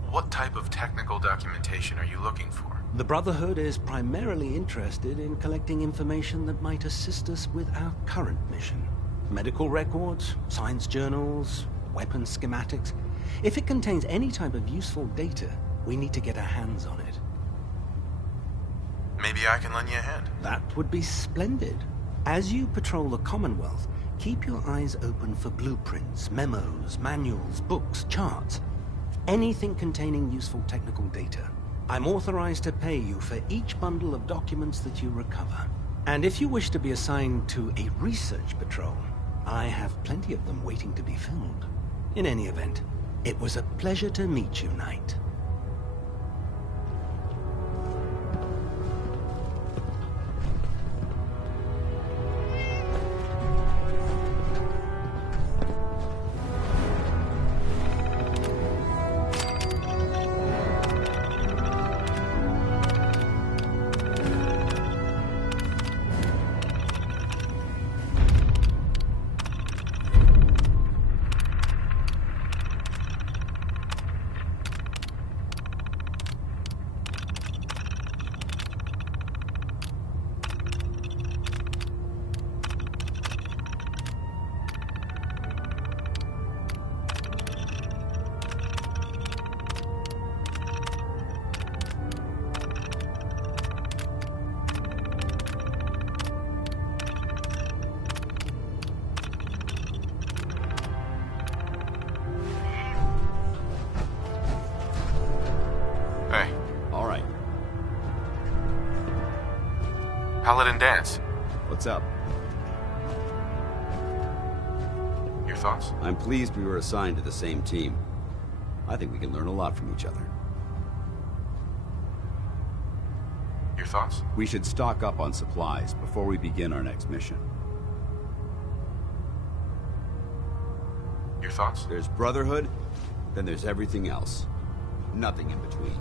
What type of technical documentation are you looking for? The Brotherhood is primarily interested in collecting information that might assist us with our current mission. Medical records, science journals, weapon schematics. If it contains any type of useful data, we need to get our hands on it. Maybe I can lend you a hand. That would be splendid. As you patrol the Commonwealth, keep your eyes open for blueprints, memos, manuals, books, charts. Anything containing useful technical data. I'm authorized to pay you for each bundle of documents that you recover. And if you wish to be assigned to a research patrol, I have plenty of them waiting to be filled. In any event, it was a pleasure to meet you, Knight. Paladin Dance. What's up? Your thoughts? I'm pleased we were assigned to the same team. I think we can learn a lot from each other. Your thoughts? We should stock up on supplies before we begin our next mission. Your thoughts? There's Brotherhood, then there's everything else. Nothing in between.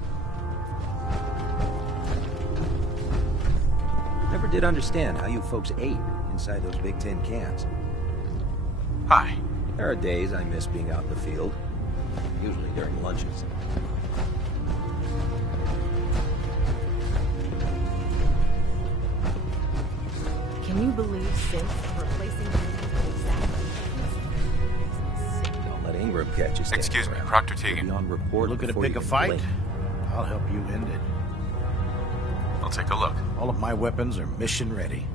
Never did understand how you folks ate inside those big tin cans. Hi. There are days I miss being out in the field, usually during lunches. Can you believe synths are replacing humans with exactly? Don't let Ingram catch you. Excuse me, Proctor Tegan. On report Looking to before pick you a fight? blink. I'll help you end it. I'll take a look. All of my weapons are mission ready.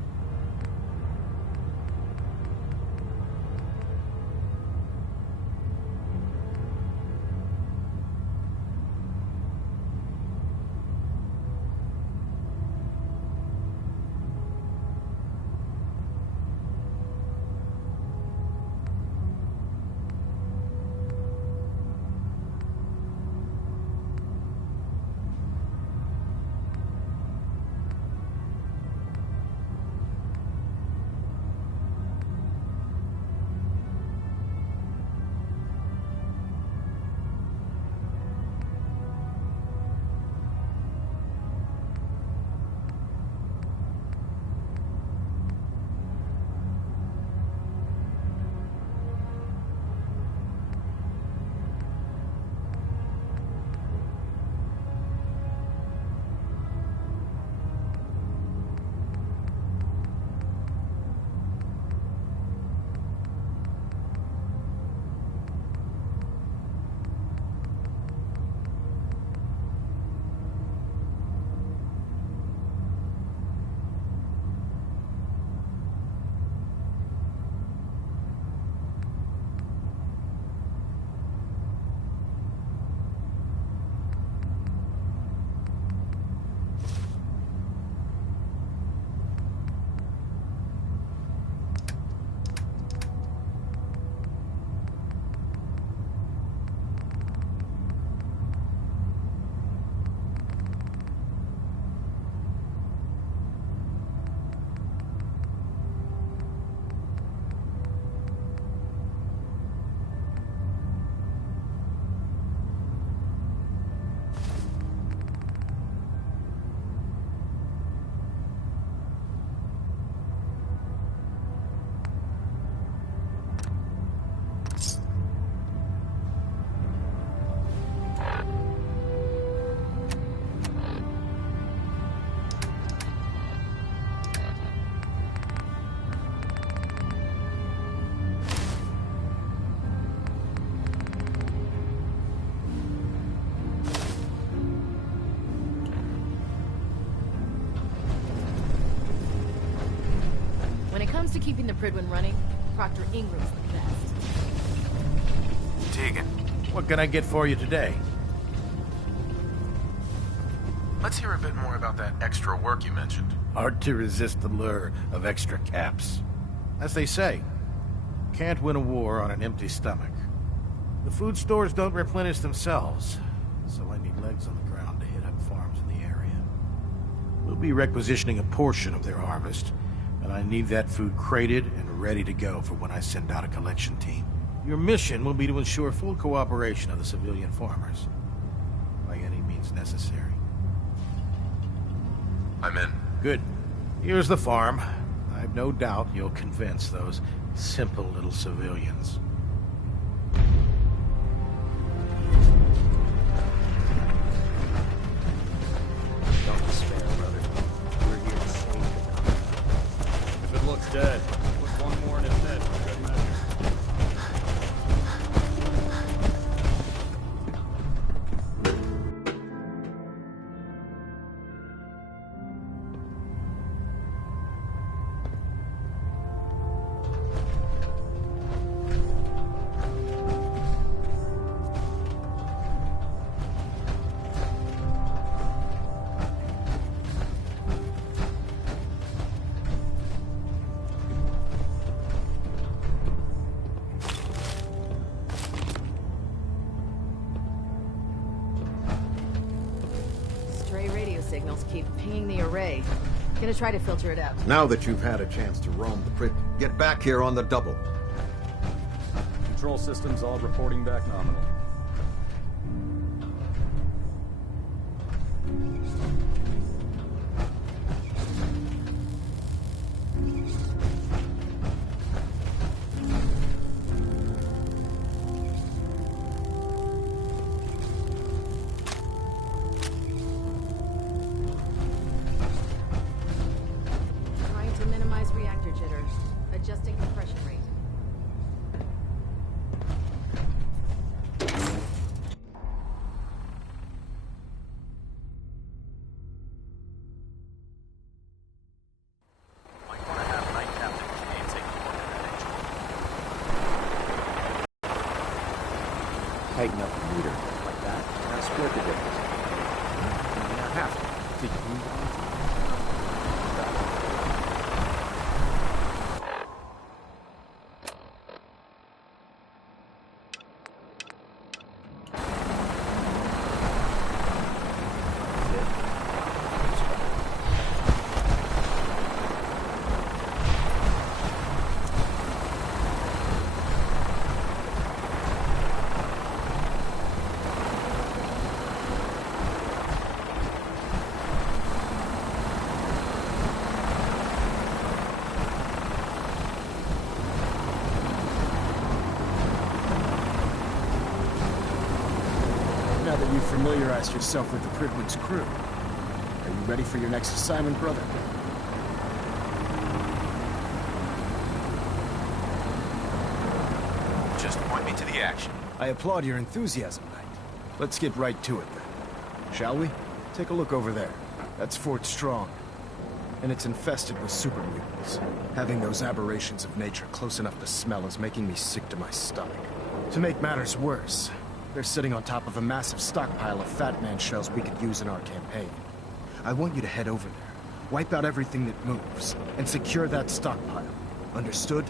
To keeping the Pridwin running, Proctor Ingram's the best. Tegan. What can I get for you today? Let's hear a bit more about that extra work you mentioned. Hard to resist the lure of extra caps. As they say, can't win a war on an empty stomach. The food stores don't replenish themselves, so I need legs on the ground to hit up farms in the area. We'll be requisitioning a portion of their harvest, and I need that food crated and ready to go for when I send out a collection team. Your mission will be to ensure full cooperation of the civilian farmers, by any means necessary. I'm in. Good. Here's the farm. I've no doubt you'll convince those simple little civilians. Don't despair, brother. We're here to save the Commonwealth. If it looks dead, put one more in its head for good measure. signals keep pinging the array. Gonna try to filter it out. Now that you've had a chance to roam the Prit, get back here on the double. Control systems all reporting back nominal. Trying to minimize reactor jitter. Adjusting compression rate. Tighten up the meter. Like that. Now split the difference. Now half. See, Now that you've familiarized yourself with the Pridwood's crew, are you ready for your next assignment, brother? Just point me to the action. I applaud your enthusiasm, Knight. Let's get right to it, then. Shall we? Take a look over there. That's Fort Strong. And it's infested with super mutants. Having those aberrations of nature close enough to smell is making me sick to my stomach. To make matters worse, they're sitting on top of a massive stockpile of Fat Man shells we could use in our campaign. I want you to head over there, wipe out everything that moves, and secure that stockpile. Understood?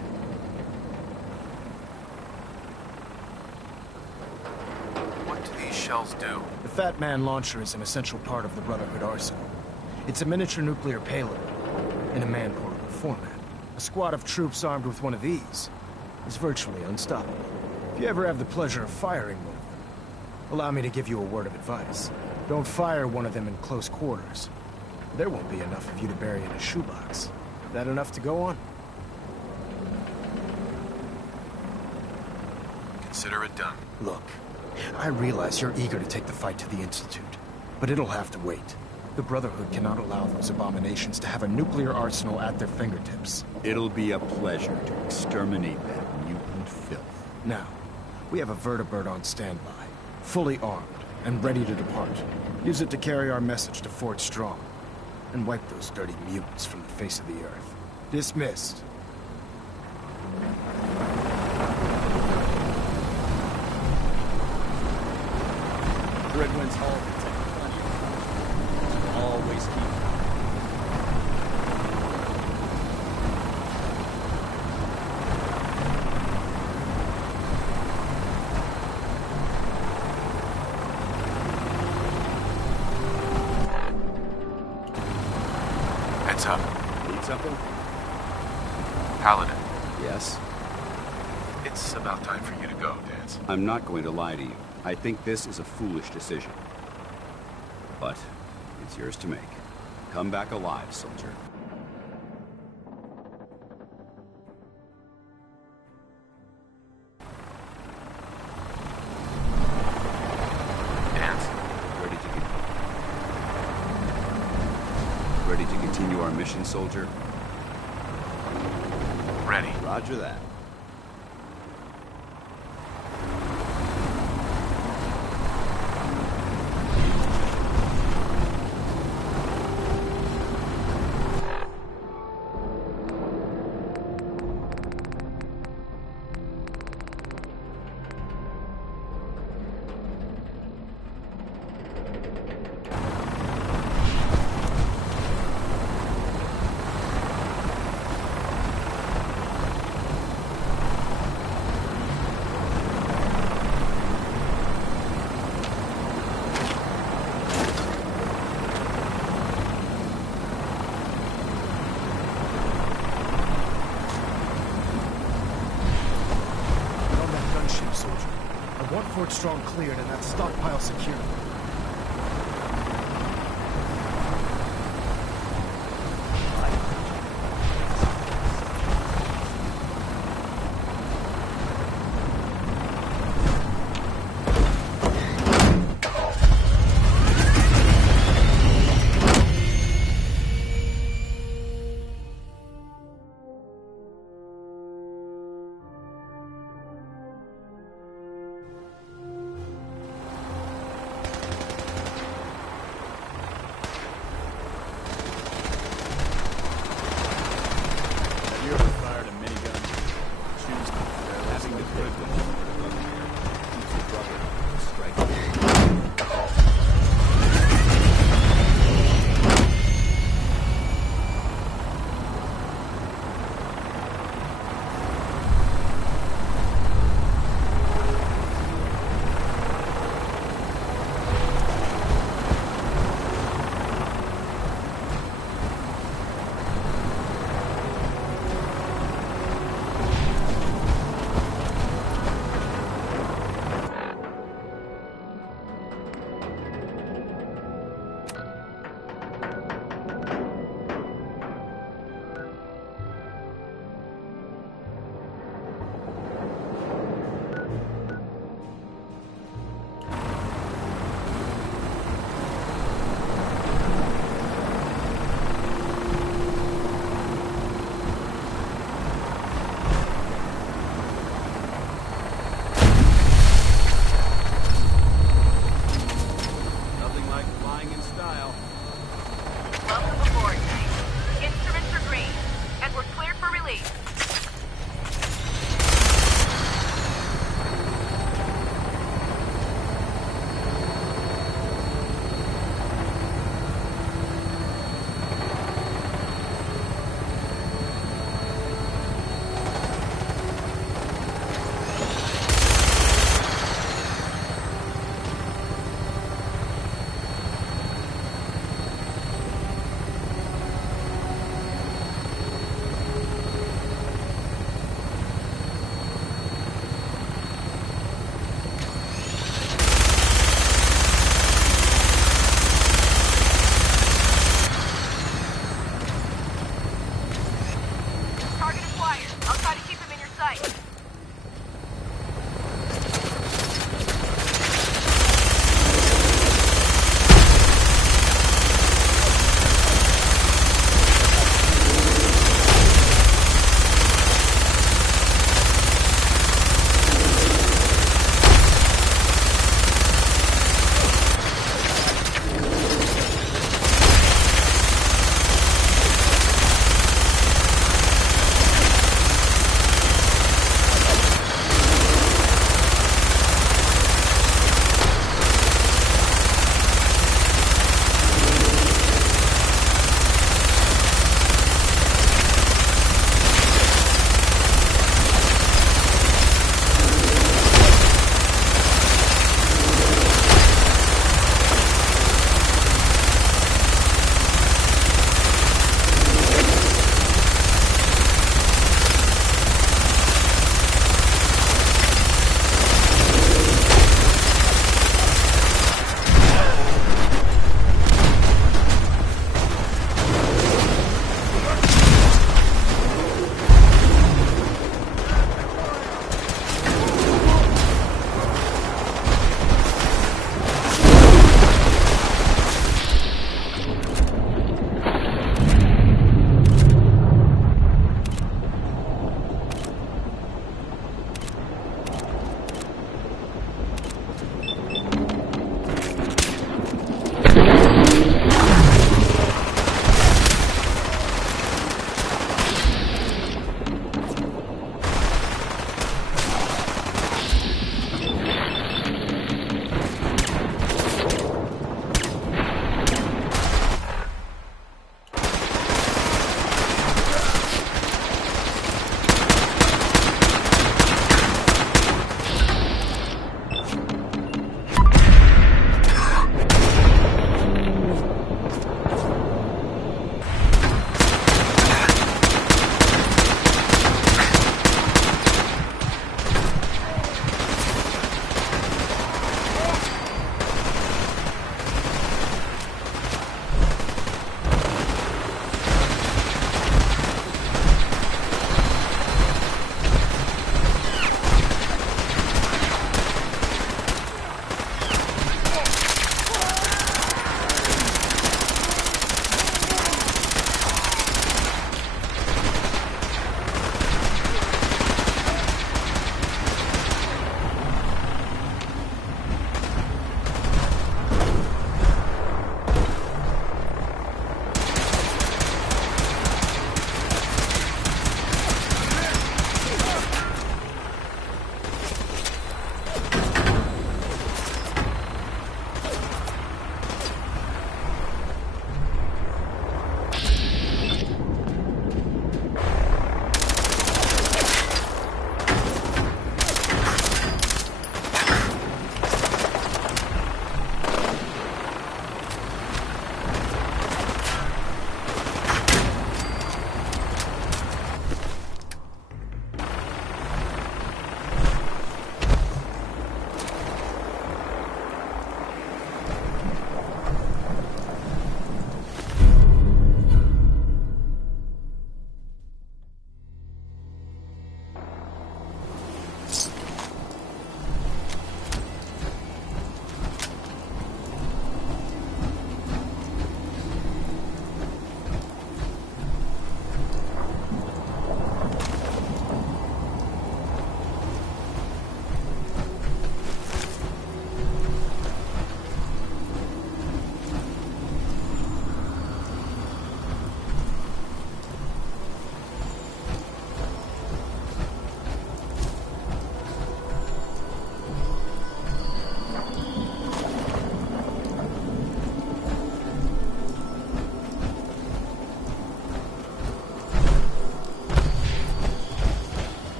What do these shells do? The Fat Man launcher is an essential part of the Brotherhood arsenal. It's a miniature nuclear payload, in a man-portable format. A squad of troops armed with one of these is virtually unstoppable. If you ever have the pleasure of firing one of them, allow me to give you a word of advice. Don't fire one of them in close quarters. There won't be enough of you to bury in a shoebox. That enough to go on? Consider it done. Look, I realize you're eager to take the fight to the Institute, but it'll have to wait. The Brotherhood cannot allow those abominations to have a nuclear arsenal at their fingertips. It'll be a pleasure to exterminate that mutant filth. Now, we have a vertibird on standby, fully armed and ready to depart. Use it to carry our message to Fort Strong and wipe those dirty mutants from the face of the earth. Dismissed. Redwind's Hall can take plenty of time. Always keep Heads up. Need something? Paladin, Yes? it's about time for you to go, Dance. I'm not going to lie to you. I think this is a foolish decision. But it's yours to make. Come back alive, soldier. Dance, Ready to continue our mission, soldier? ready. Roger that. One Fort Strong cleared and that stockpile secured.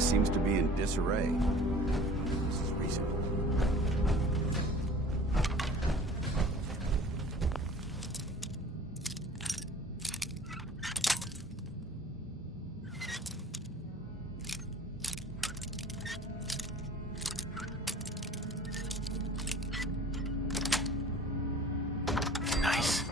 area seems to be in disarray. This is recent. Nice.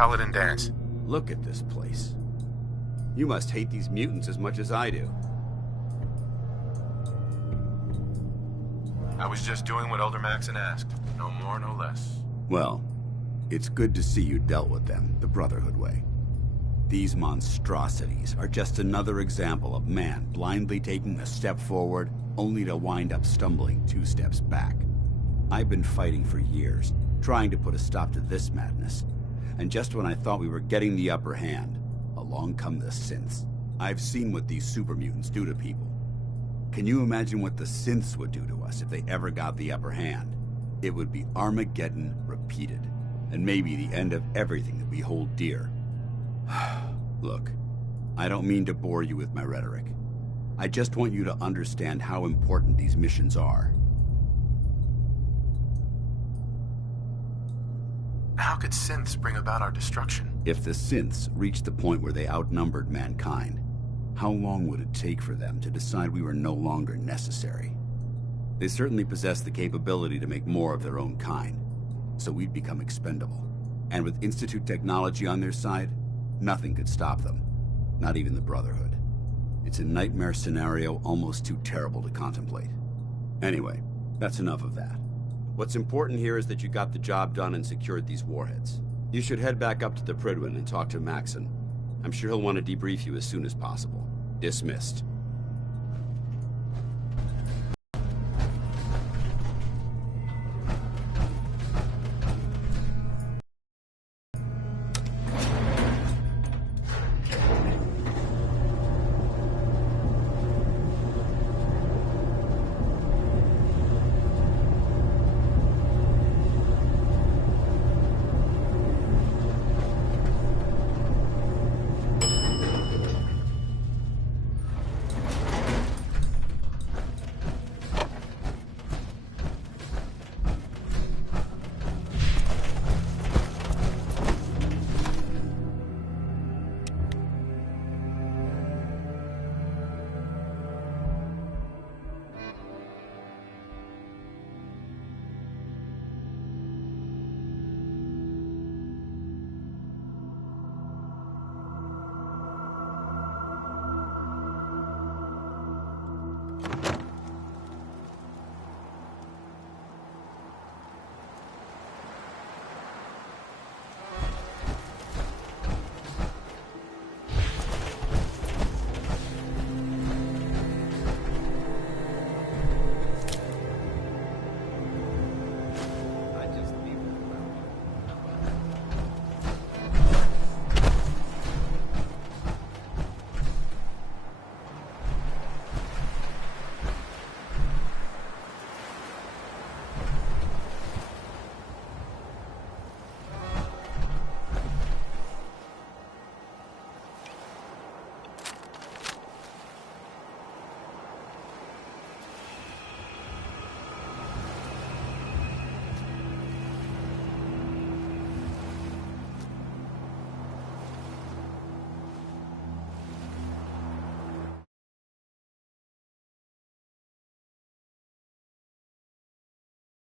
Paladin Dance. Look at this place. You must hate these mutants as much as I do. I was just doing what Elder Maxon asked. No more, no less. Well, it's good to see you dealt with them the Brotherhood way. These monstrosities are just another example of man blindly taking a step forward, only to wind up stumbling 2 steps back. I've been fighting for years, trying to put a stop to this madness. And just when I thought we were getting the upper hand, along come the synths. I've seen what these super mutants do to people. Can you imagine what the synths would do to us if they ever got the upper hand? It would be Armageddon repeated, and maybe the end of everything that we hold dear. Look, I don't mean to bore you with my rhetoric. I just want you to understand how important these missions are. How could synths bring about our destruction? If the synths reached the point where they outnumbered mankind, how long would it take for them to decide we were no longer necessary? They certainly possess the capability to make more of their own kind, so we'd become expendable. And with Institute technology on their side, nothing could stop them, not even the Brotherhood. It's a nightmare scenario almost too terrible to contemplate. Anyway, that's enough of that. What's important here is that you got the job done and secured these warheads. You should head back up to the Prydwen and talk to Maxon. I'm sure he'll want to debrief you as soon as possible. Dismissed.